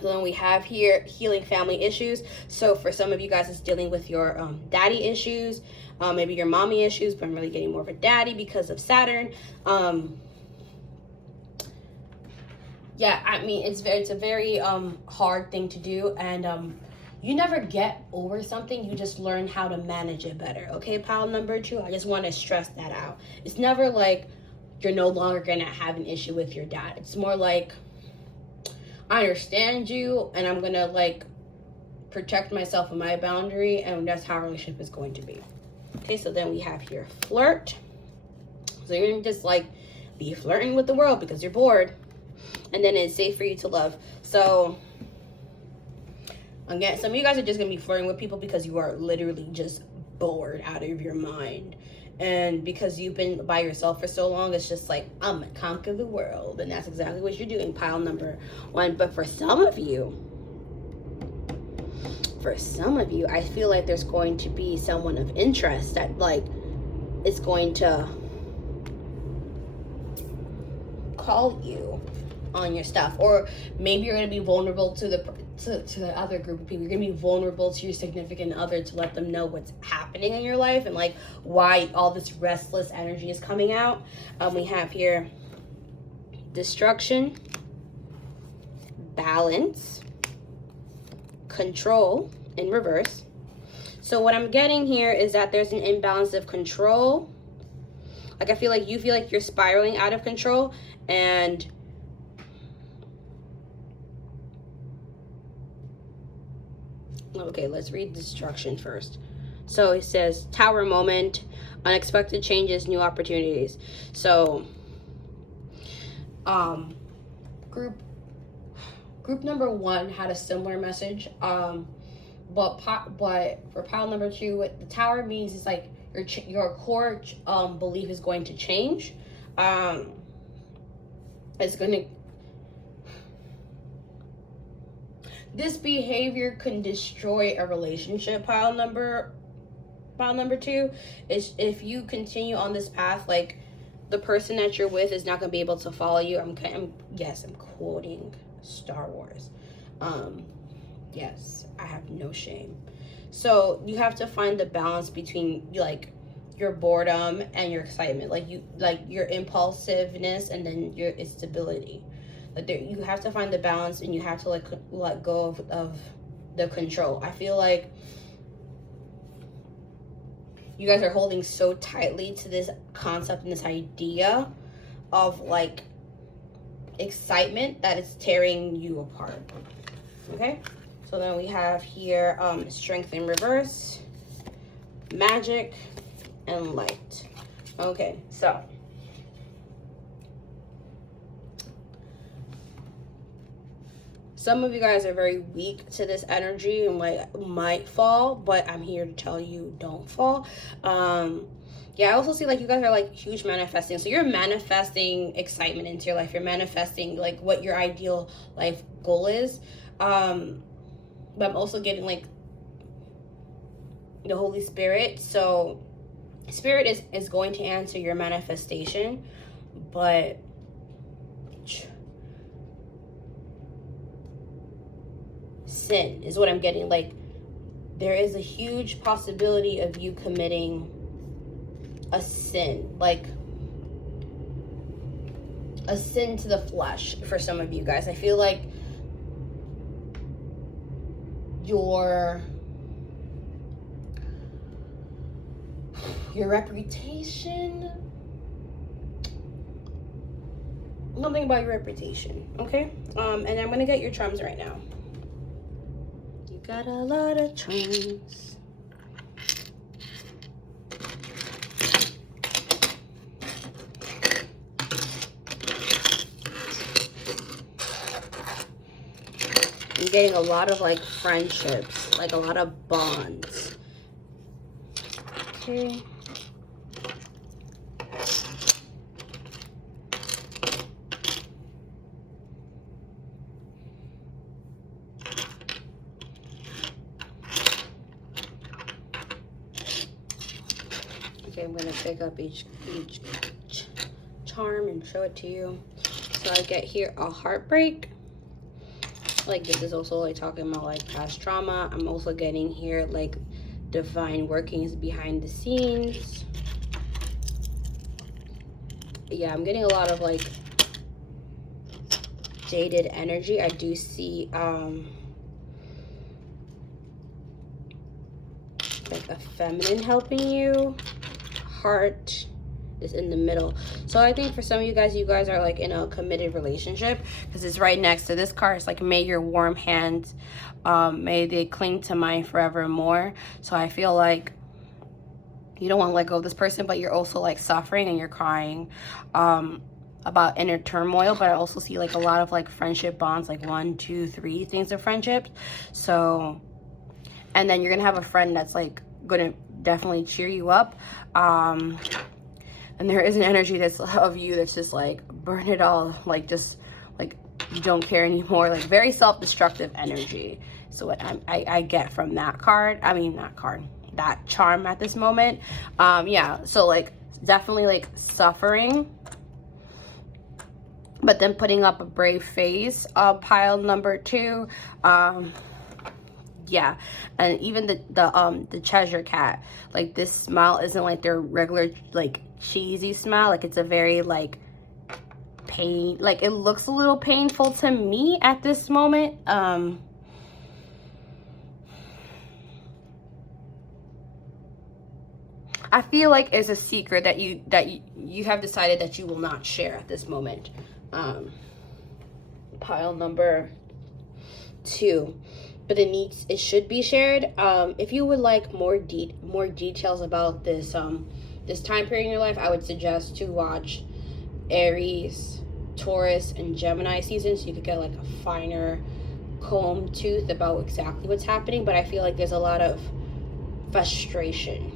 So then we have here healing family issues. So for some of you guys, it's dealing with your daddy issues, maybe your mommy issues, but I'm really getting more of a daddy because of Saturn. Yeah, I mean, it's a very hard thing to do, and you never get over something. You just learn how to manage it better. Okay, pile number 2. I just want to stress that out. It's never like you're no longer gonna have an issue with your dad. It's more like, I understand you, and I'm gonna like protect myself and my boundary, and that's how our relationship is going to be. Okay, so then we have here flirt. So you're gonna just like be flirting with the world because you're bored, and then it's safe for you to love. So again, some of you guys are just gonna be flirting with people because you are literally just bored out of your mind. And because you've been by yourself for so long, it's just like, I'm gonna conquer the world. And that's exactly what you're doing, pile number 1. But for some of you, I feel like there's going to be someone of interest that, like, is going to call you on your stuff. Or maybe you're gonna be vulnerable to the other group of people. You're gonna be vulnerable to your significant other to let them know what's happening in your life and like why all this restless energy is coming out. We have here destruction, balance, control in reverse. So what I'm getting here is that there's an imbalance of control. Like, I feel like you feel like you're spiraling out of control, and okay, let's read destruction first. So it says tower moment, unexpected changes, new opportunities. So group number 1 had a similar message, but for pile number 2, what the tower means is like your core belief is going to change. It's going to, this behavior can destroy a relationship. Pile number 2 is, if you continue on this path, like, the person that you're with is not going to be able to follow you. I'm quoting Star Wars. Yes, I have no shame. So you have to find the balance between like your boredom and your excitement, like your impulsiveness and then your stability. Like there, you have to find the balance, and you have to like let go of the control. I feel like you guys are holding so tightly to this concept and this idea of like excitement that it's tearing you apart. Okay, so then we have here strength in reverse, magic, and light. Okay, so some of you guys are very weak to this energy and might fall, but I'm here to tell you don't fall. Yeah, I also see like you guys are like huge manifesting. So you're manifesting excitement into your life. You're manifesting like what your ideal life goal is. But I'm also getting like the Holy Spirit. So Spirit is going to answer your manifestation, but sin is what I'm getting. Like there is a huge possibility of you committing a sin, like a sin to the flesh for some of you guys. I feel like your reputation, something about your reputation. Okay, and I'm gonna get your charms right now. You got a lot of charms. I'm getting a lot of like friendships, like a lot of bonds. Okay. Okay, I'm gonna pick up each charm and show it to you. So I get here a heartbreak. Like this is also like talking about like past trauma. I'm also getting here like divine workings behind the scenes. Yeah, I'm getting a lot of like jaded energy. I do see like a feminine helping you. Heart is in the middle. So I think for some of you guys are like in a committed relationship, because it's right next to this card. It's like, may your warm hands, may they cling to mine forevermore. So I feel like you don't want to let go of this person, but you're also like suffering and you're crying about inner turmoil. But I also see like a lot of like friendship bonds, like 1, 2, 3 things of friendships. So, and then you're gonna have a friend that's like gonna definitely cheer you up. And there is an energy that's of you that's just like burn it all, like just like you don't care anymore, like very self-destructive energy. So what I get from that card, that charm at this moment. Yeah, so like definitely like suffering, but then putting up a brave face. Pile number 2. Yeah, and even the Cheshire cat, like this smile isn't like their regular like cheesy smile. Like it's a very like pain, like it looks a little painful to me at this moment. I feel like it's a secret that you have decided that you will not share at this moment. Pile number 2. But it should be shared. If you would like more details about this this time period in your life, I would suggest to watch Aries, Taurus, and Gemini season, so you could get like a finer comb tooth about exactly what's happening. But I feel like there's a lot of frustration.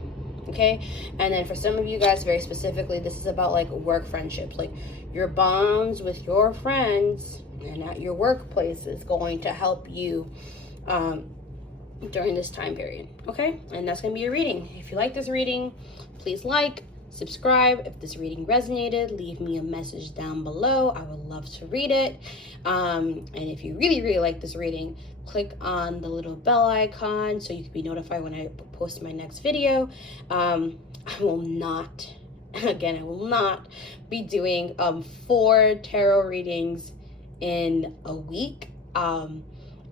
Okay, and then for some of you guys very specifically, this is about like work friendships, like your bonds with your friends and at your workplace is going to help you during this time period. Okay, and that's gonna be your reading. If you like this reading, please like, subscribe. If this reading resonated, leave me a message down below. I would love to read it. And if you really like this reading, click on the little bell icon so you can be notified when I post my next video. I will not, again, I will not be doing 4 tarot readings in a week. I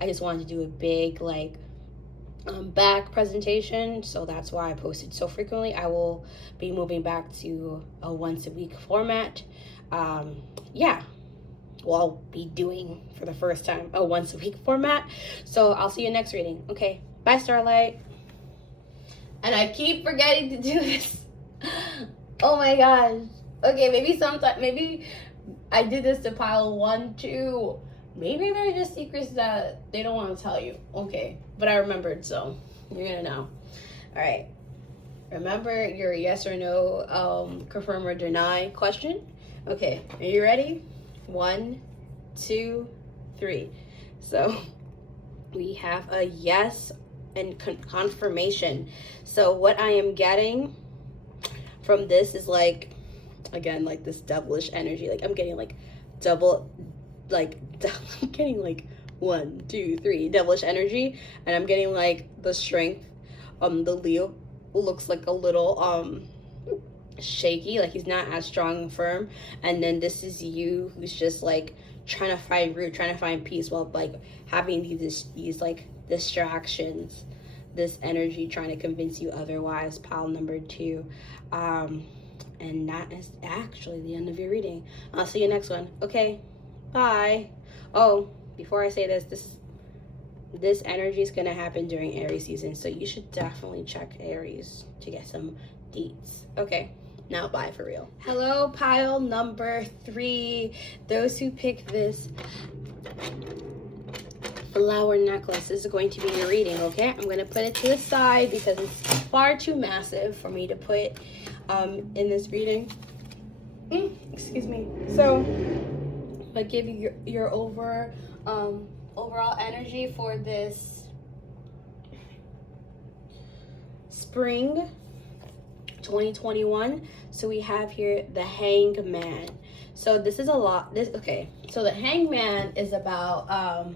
just wanted to do a big like back presentation, so that's why I posted so frequently. I will be moving back to a once a week format. Yeah, well, I'll be doing for the first time a once a week format. So I'll see you next reading. Okay, bye, Starlight. And I keep forgetting to do this. Oh my gosh. Okay, maybe I did this to pile 1, 2. Maybe they're just secrets that they don't want to tell you. Okay, but I remembered, so you're gonna know. All right, remember your yes or no, confirm or deny question. Okay, are you ready? 1, 2, 3. So we have a yes and confirmation. So what I am getting from this is like, again, like this devilish energy. Like I'm getting like double, like I'm getting like 1, 2, 3 devilish energy, and I'm getting like the strength. The Leo looks like a little shaky, like he's not as strong and firm. And then this is you, who's just like trying to find root, trying to find peace, while like having these like distractions, this energy trying to convince you otherwise. Pile number 2. And that is actually the end of your reading. I'll see you next one. Okay, bye. Oh, before I say this energy is gonna happen during Aries season, so you should definitely check Aries to get some deets. Okay, now bye for real. Hello, pile number 3. Those who pick this flower necklace, this is going to be your reading. Okay, I'm gonna put it to the side because it's far too massive for me to put in this reading. Excuse me. So I give you your overall energy for this spring 2021. So we have here the Hangman. So this is a lot. Okay. So the Hangman is about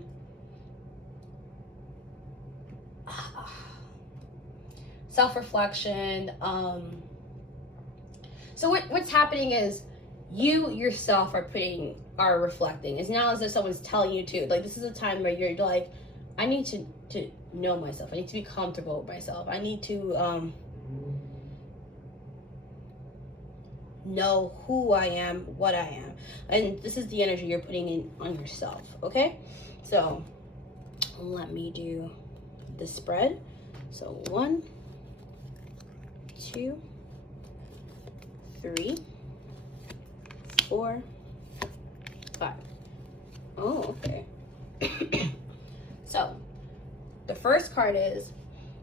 self-reflection. So what's happening is you yourself are reflecting. It's not as if someone's telling you to. Like, this is a time where you're like, I need to know myself. I need to be comfortable with myself. I need to know who I am, what I am. And this is the energy you're putting in on yourself, okay? So let me do the spread. So 1, 2, 3, 4, 5. Oh, okay. So the first card is,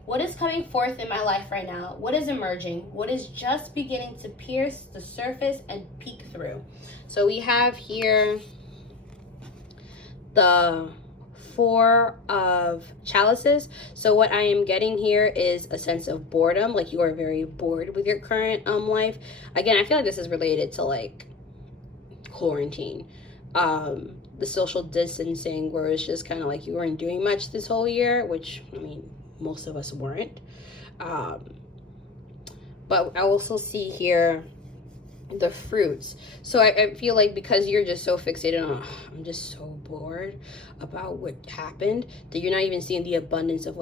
what is coming forth in my life right now? What is emerging? What is just beginning to pierce the surface and peek through? So we have here the 4 of chalices. So what I am getting here is a sense of boredom, like you are very bored with your current life. Again, I feel like this is related to like quarantine, the social distancing, where it's just kind of like you weren't doing much this whole year, which I mean most of us weren't. But I also see here the fruits. So I feel like because you're just so fixated on, I'm just so bored about what happened, that you're not even seeing the abundance of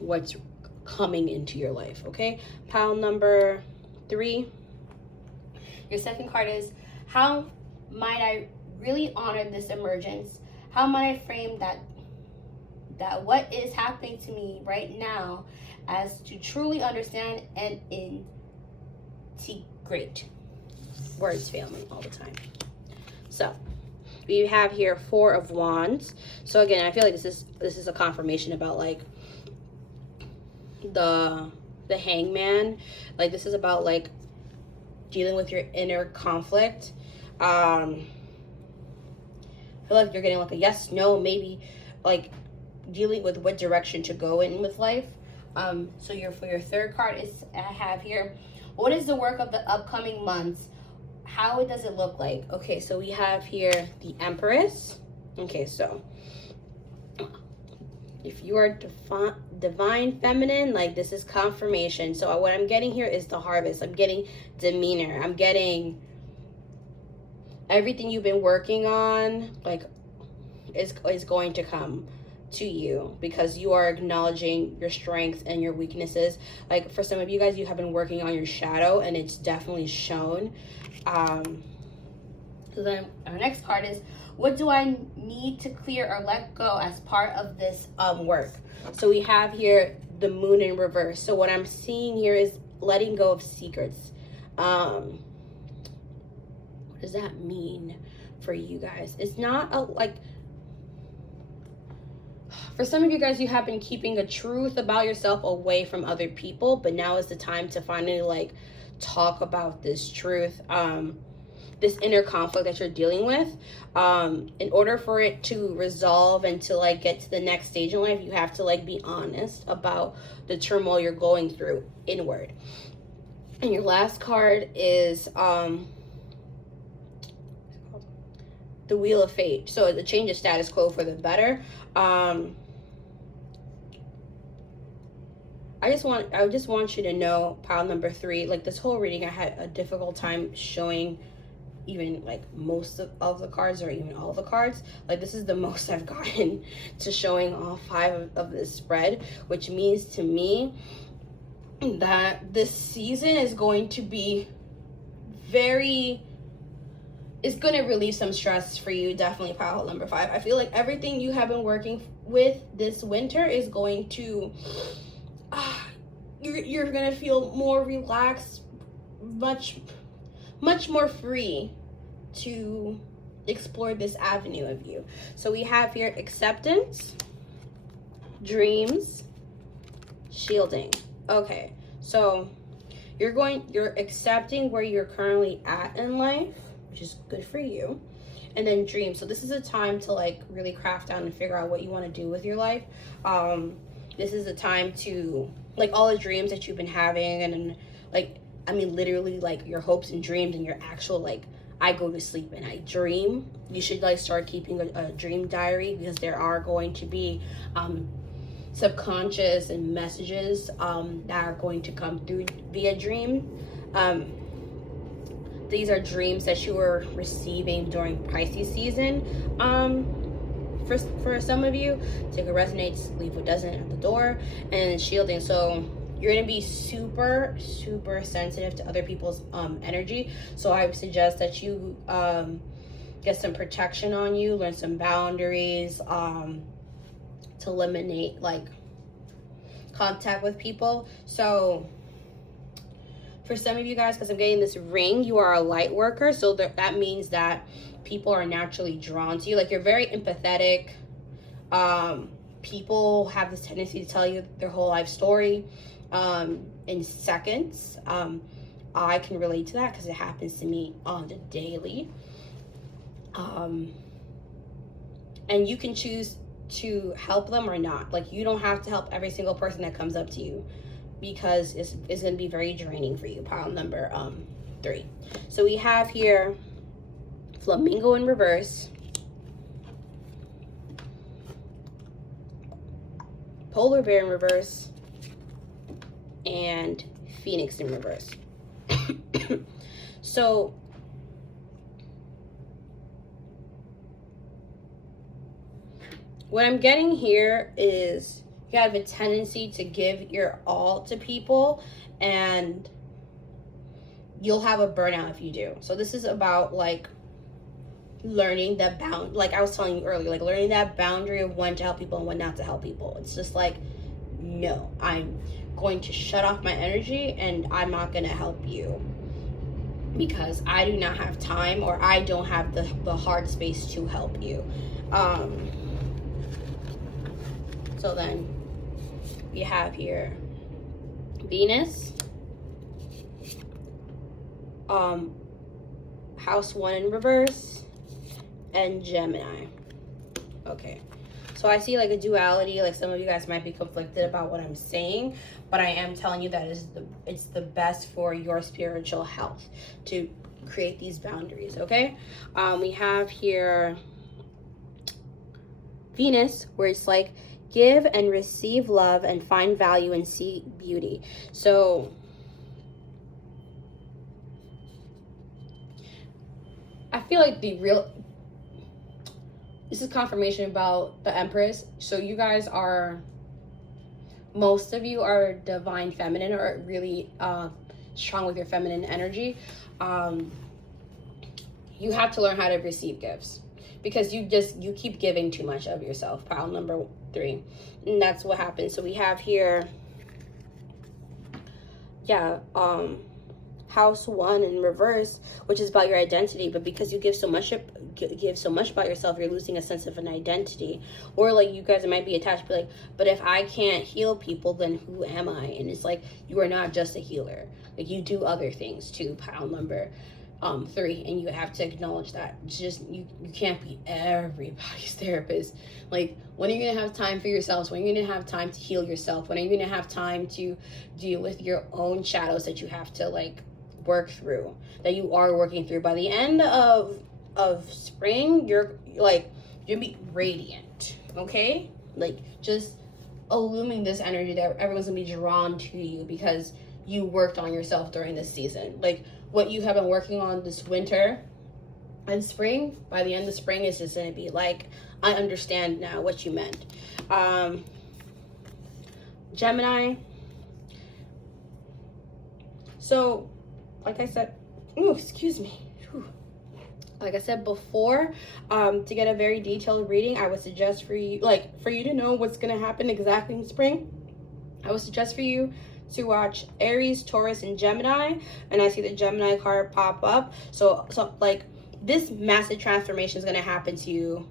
what's coming into your life. Okay, pile number 3. Your second card is, how might I really honor this emergence? How might I frame that what is happening to me right now as to truly understand and integrate? Words fail me all the time. So we have here 4 of Wands. So again, I feel like this is a confirmation about like the Hangman. Like this is about like dealing with your inner conflict. I feel like you're getting like a yes, no, maybe, like dealing with what direction to go in with life. So for your third card is, I have here, what is the work of the upcoming months? How does it look like? Okay, so we have here the Empress. Okay, so if you are divine feminine, like this is confirmation. So what I'm getting here is the harvest. I'm getting demeanor. I'm getting everything you've been working on, like is going to come to you because you are acknowledging your strengths and your weaknesses. Like for some of you guys, you have been working on your shadow and it's definitely shown. So then our next card is, what do I need to clear or let go as part of this work? So we have here the moon in reverse. So what I'm seeing here is letting go of secrets. What does that mean for you guys? It's not a, like, for some of you guys, you have been keeping a truth about yourself away from other people, but now is the time to finally like talk about this truth, this inner conflict that you're dealing with. In order for it to resolve and to like get to the next stage in life, you have to like be honest about the turmoil you're going through inward. And your last card is the Wheel of Fate. So the change of status quo for the better. I just want you to know, pile number 3, like this whole reading, I had a difficult time showing even like most of the cards or even all the cards. Like this is the most I've gotten to showing all 5 of this spread, which means to me that this season is going to be it's going to relieve some stress for you. Definitely pile number 5. I feel like everything you have been working with this winter is going to you're gonna feel more relaxed, much more free to explore this avenue of you. So we have here acceptance, dreams, shielding. Okay, so you're accepting where you're currently at in life, which is good for you. And then dreams. So this is a time to like really craft out and figure out what you want to do with your life. This is a time to like all the dreams that you've been having, and like, I mean, literally like your hopes and dreams and your actual, like, I go to sleep and I dream. You should like start keeping a dream diary, because there are going to be subconscious and messages that are going to come through via dream. These are dreams that you were receiving during Pisces season. For some of you, take what resonates, leave what doesn't at the door. And shielding, so you're going to be super sensitive to other people's energy. So I would suggest that you get some protection on you, learn some boundaries to eliminate like contact with people. So for some of you guys, because I'm getting this ring, you are a light worker. So that means that people are naturally drawn to you. Like, you're very empathetic. People have this tendency to tell you their whole life story in seconds. I can relate to that because it happens to me on the daily. And you can choose to help them or not. Like, you don't have to help every single person that comes up to you, because it's going to be very draining for you. Pile number 3. So we have here Flamingo in reverse, Polar Bear in reverse, and Phoenix in reverse. So what I'm getting here is you have a tendency to give your all to people, and you'll have a burnout if you do. So this is about like learning that like I was telling you earlier, like learning that boundary of when to help people and when not to help people. It's just like, no, I'm going to shut off my energy and I'm not going to help you because I do not have time, or I don't have the heart space to help you. So then we have here Venus, house 1 in reverse, and Gemini. Okay, so I see like a duality. Like, some of you guys might be conflicted about what I'm saying, but I am telling you that it's the best for your spiritual health to create these boundaries. Okay, we have here Venus, where it's like give and receive love and find value and see beauty. So I feel like this is confirmation about the Empress. So you guys are, most of you are divine feminine, or really strong with your feminine energy. You have to learn how to receive gifts, because you keep giving too much of yourself. Pile number 3, and that's what happens. So we have here, house 1 in reverse, which is about your identity. But because you give so much about yourself, you're losing a sense of an identity. Or like, you guys might be attached, but if I can't heal people, then who am I? And it's like, you are not just a healer. Like, you do other things too. Pile number 3, and you have to acknowledge that. Just you can't be everybody's therapist. Like, when are you gonna have time for yourselves? When are you gonna have time to heal yourself? When are you gonna have time to deal with your own shadows that you have to like work through, that you are working through? By the end of spring, you're gonna be radiant. Okay, like, just illumine this energy that everyone's gonna be drawn to you, because you worked on yourself during this season. Like, what you have been working on this winter and spring, by the end of spring, is just going to be like, I understand now what you meant. Gemini. So, like I said, excuse me. Like I said before, to get a very detailed reading, I would suggest for you to know what's going to happen exactly in spring, I would suggest for you to watch Aries, Taurus, and Gemini. And I see the Gemini card pop up. So like, this massive transformation is going to happen to you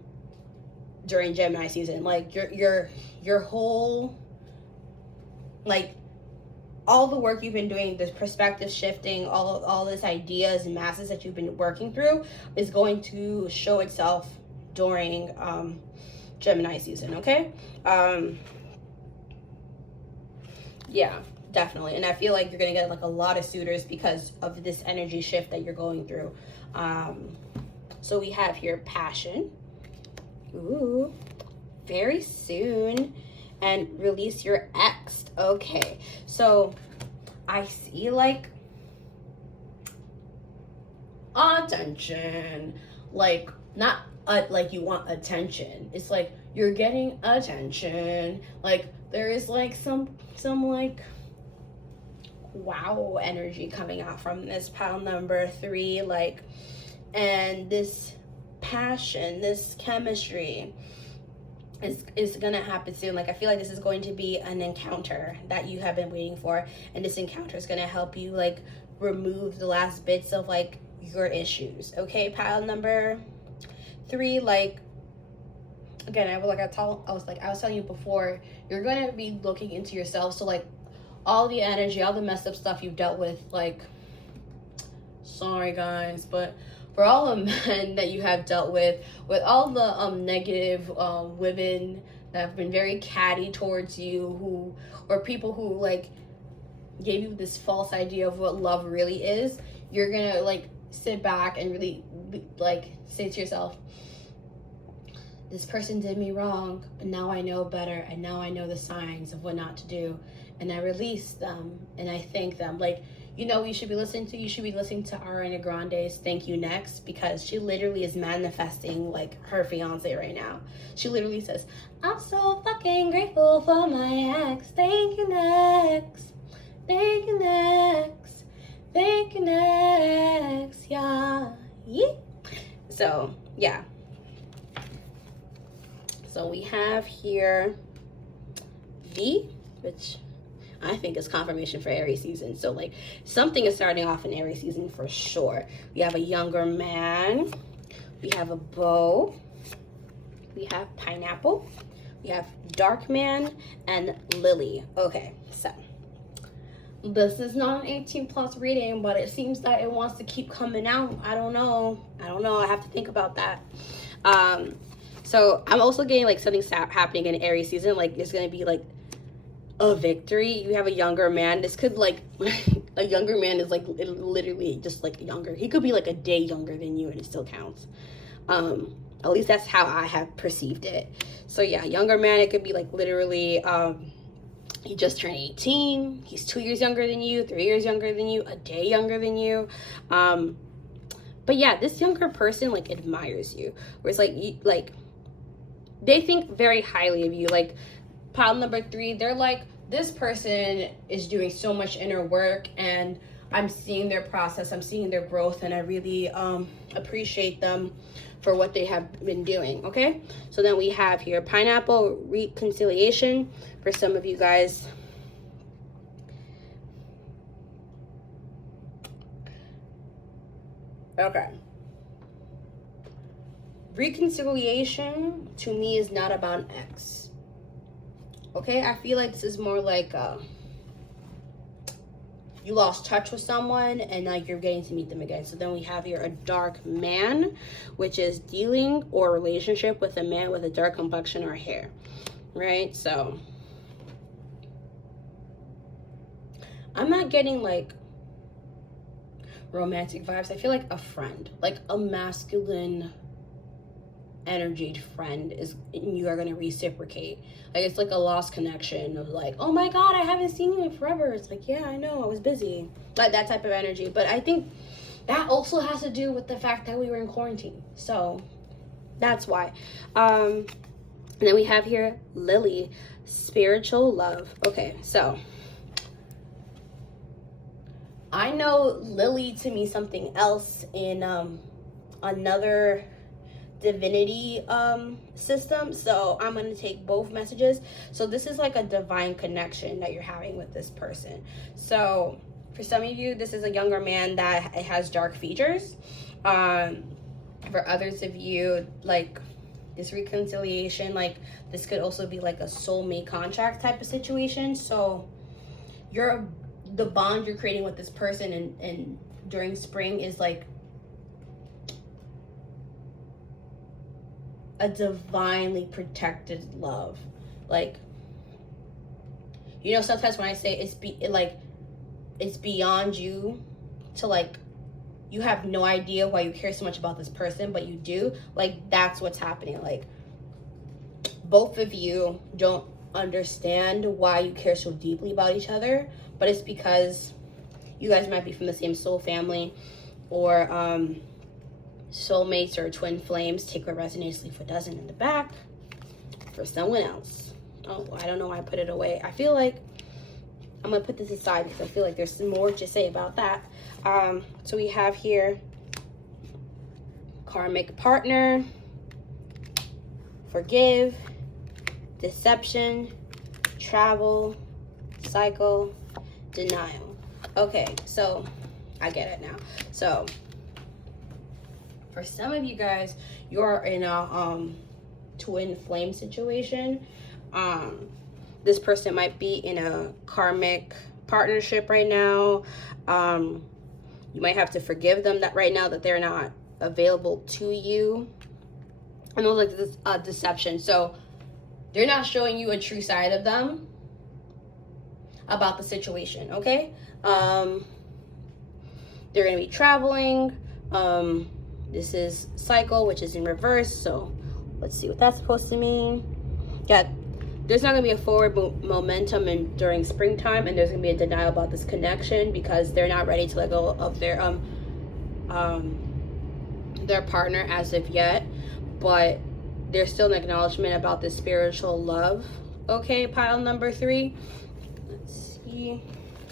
during Gemini season. Like, your whole, like, all the work you've been doing, this perspective shifting, all this ideas and masses that you've been working through, is going to show itself during Gemini season. Okay. Yeah, definitely. And I feel like you're gonna get like a lot of suitors because of this energy shift that you're going through. So we have here passion. Ooh, very soon. And release your ex. Okay, so I see like attention, like, not like you want attention. It's like you're getting attention. Like, there is like some like wow energy coming out from this pile number 3, like, and this passion, this chemistry is gonna happen soon. Like, I feel like this is going to be an encounter that you have been waiting for, and this encounter is gonna help you like remove the last bits of like your issues. Okay, pile number 3, like, again, I was telling you before, you're gonna be looking into yourself. So like, all the energy, all the messed up stuff you've dealt with, like, sorry guys, but for all the men that you have dealt with all the negative women that have been very catty towards you, or people who like gave you this false idea of what love really is, you're gonna like sit back and really like say to yourself, this person did me wrong, but now I know better, and now I know the signs of what not to do, and I release them and I thank them. Like, you should be listening to Ariana Grande's Thank You Next, because she literally is manifesting like her fiance right now. She literally says, I'm so fucking grateful for my ex. Thank you next. Thank you next. Thank you next. Yeah. So, yeah. So we have here V, which I think is confirmation for Aries season. So like, something is starting off in Aries season for sure. We have a younger man. We have a bow. We have pineapple. We have dark man and lily. Okay, so this is not an 18+ reading, but it seems that it wants to keep coming out. I don't know. I have to think about that. So I'm also getting like something happening in Aries season. Like, it's going to be like a victory. You have a younger man. This could like, a younger man is like literally just like younger. He could be like a day younger than you, and it still counts. At least that's how I have perceived it. So yeah, younger man, it could be like literally he just turned 18, he's 2 years younger than you, 3 years younger than you, a day younger than you. But yeah, this younger person like admires you, where it's like they think very highly of you. Like pile number 3, they're like, this person is doing so much inner work, and I'm seeing their process, I'm seeing their growth, and I really appreciate them for what they have been doing. Okay, so then we have here pineapple, reconciliation. For some of you guys, okay, reconciliation to me is not about an ex. Okay, I feel like this is more like you lost touch with someone and now you're getting to meet them again. So then we have here a dark man, which is dealing or relationship with a man with a dark complexion or hair, right? So I'm not getting like romantic vibes. I feel like a friend, like a masculine energied friend, is, you are going to reciprocate. Like it's like a lost connection of like, oh my god, I haven't seen you in forever. It's like, yeah, I know, I was busy, like that type of energy. But I think that also has to do with the fact that we were in quarantine, so that's why. And then we have here Lily, spiritual love. Okay, so I know Lily to me something else in another divinity system, so I'm going to take both messages. So this is like a divine connection that you're having with this person. So for some of you, this is a younger man that has dark features. For others of you, like this reconciliation, like this could also be like a soulmate contract type of situation. So the bond you're creating with this person and during spring is like a divinely protected love. Like, you know, sometimes when I say it's beyond you, to like, you have no idea why you care so much about this person, but you do. Like, that's what's happening. Like, both of you don't understand why you care so deeply about each other, but it's because you guys might be from the same soul family, or soulmates or twin flames. Take what resonates, leave what doesn't in the back for someone else. Oh, I don't know why I put it away. I feel like I'm gonna put this aside because I feel like there's some more to say about that. So we have here karmic partner, forgive, deception, travel, cycle, denial. Okay, so I get it now. So for some of you guys, you're in a twin flame situation. This person might be in a karmic partnership right now. You might have to forgive them that right now that they're not available to you. And it was like this deception. So they're not showing you a true side of them about the situation, okay? They're gonna be traveling. This is cycle, which is in reverse. So let's see what that's supposed to mean. Yeah, there's not gonna be a forward momentum during springtime, and there's gonna be a denial about this connection because they're not ready to let go of their partner as of yet. But there's still an acknowledgement about this spiritual love. Okay, pile number 3. Let's see.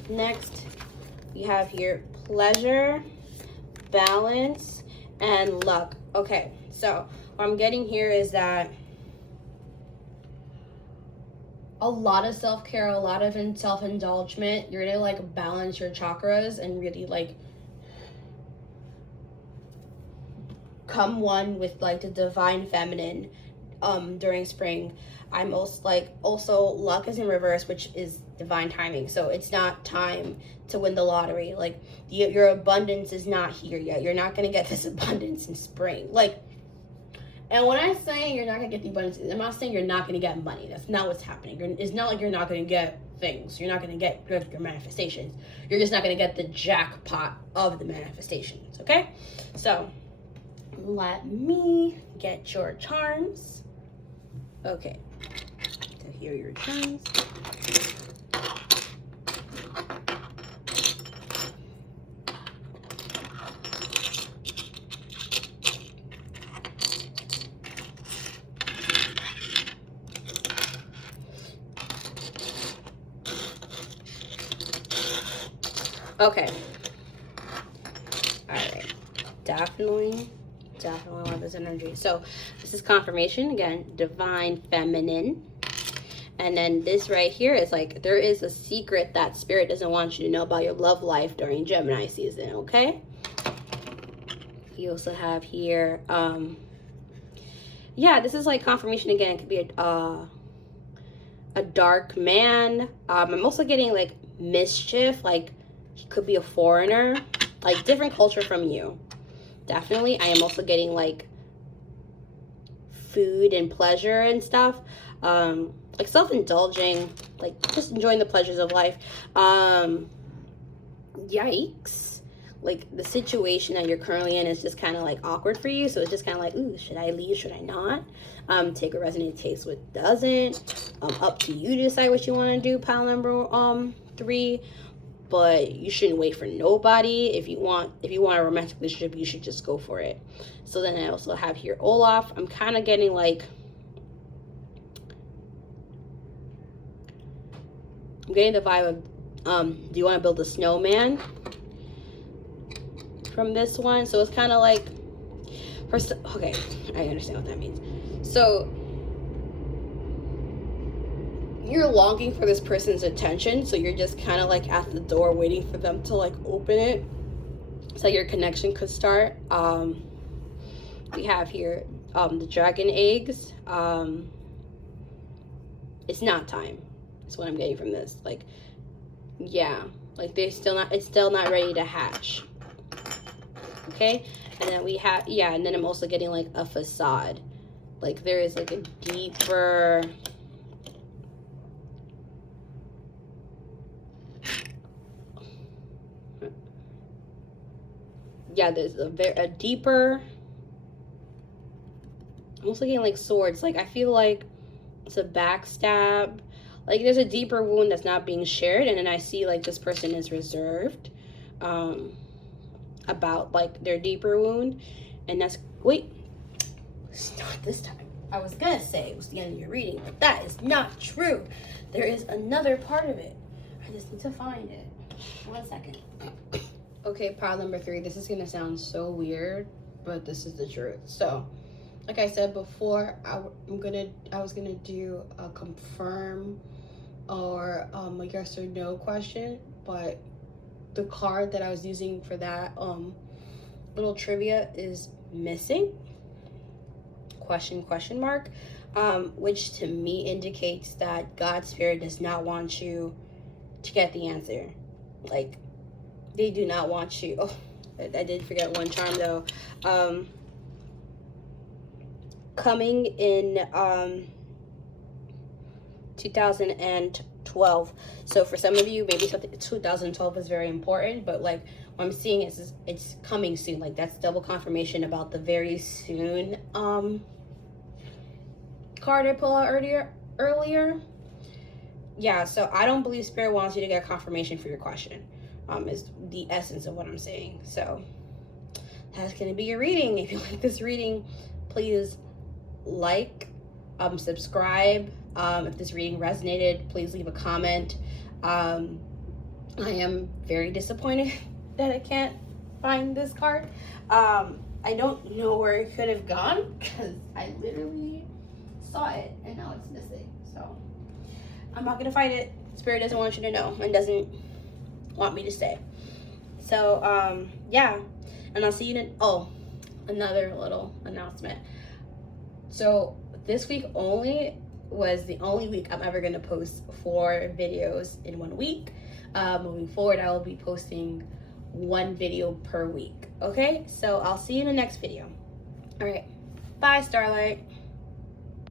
Next, we have here pleasure, balance, and luck. Okay, so what I'm getting here is that a lot of self-care, a lot of self-indulgence. You're gonna like balance your chakras and really like come one with like the divine feminine during spring. I'm also luck is in reverse, which is divine timing. So it's not time to win the lottery. Like your abundance is not here yet. You're not gonna get this abundance in spring. Like, and when I'm saying you're not gonna get the abundance, I'm not saying you're not gonna get money. That's not what's happening. It's not like you're not gonna get things. You're not gonna get your manifestations. You're just not gonna get the jackpot of the manifestations. Okay, so let me get your charms. Okay, so here are your charms. Okay. All right. Definitely want this energy. So this is confirmation again, divine feminine. And then this right here is like, there is a secret that spirit doesn't want you to know about your love life during Gemini season, okay? You also have here, yeah, this is like confirmation again. It could be a dark man. I'm also getting like mischief, like he could be a foreigner, like different culture from you. Definitely. I am also getting like food and pleasure and stuff, like self-indulging, like just enjoying the pleasures of life. Yikes, like the situation that you're currently in is just kind of like awkward for you, so it's just kind of like, ooh, should I leave, should I not? Take what resonates, takes what doesn't. Up to you to decide what you want to do, pile number 3. But you shouldn't wait for nobody. If you want a romantic relationship, you should just go for it. So then I also have here Olaf. I'm kind of getting like, I'm getting the vibe of, do you want to build a snowman from this one? So it's kind of like, okay, I understand what that means. So you're longing for this person's attention, so you're just kind of like at the door waiting for them to like open it, so your connection could start. We have here the dragon eggs. It's not time. That's what I'm getting from this. Like, yeah, like it's still not ready to hatch. Okay, and then we have, yeah, and then I'm also getting like a facade. Like there is like a deeper, yeah, there's a deeper, I'm also getting like swords. Like I feel like it's a backstab. Like there's a deeper wound that's not being shared, and then I see like this person is reserved about like their deeper wound, and that's, wait, it's not this time. I was gonna say it was the end of your reading, but that is not true. There is another part of it. I just need to find it. 1 second. Okay, pile number 3. This is gonna sound so weird, but this is the truth. So, like I said before, I was gonna do a confirm or a yes or no question, but the card that I was using for that little trivia is missing. Question mark, which to me indicates that God's spirit does not want you to get the answer. Like, they do not want you. Oh, I did forget one charm though. Coming in 2012. So for some of you, maybe something 2012 is very important, but like what I'm seeing is it's coming soon. Like that's double confirmation about the very soon card I pulled out earlier. Yeah, so I don't believe spirit wants you to get confirmation for your question. Is the essence of what I'm saying. So that's gonna be your reading. If you like this reading, please like, subscribe. If this reading resonated, please leave a comment. I am very disappointed that I can't find this card. I don't know where it could have gone because I literally saw it and now it's missing. So I'm not gonna fight it. Spirit doesn't want you to know and doesn't want me to stay. So yeah, and I'll see you in, oh, another little announcement. So this week only was the only week I'm ever gonna post 4 videos in 1 week. Moving forward, I will be posting 1 video per week. Okay, so I'll see you in the next video. All right, bye, Starlight.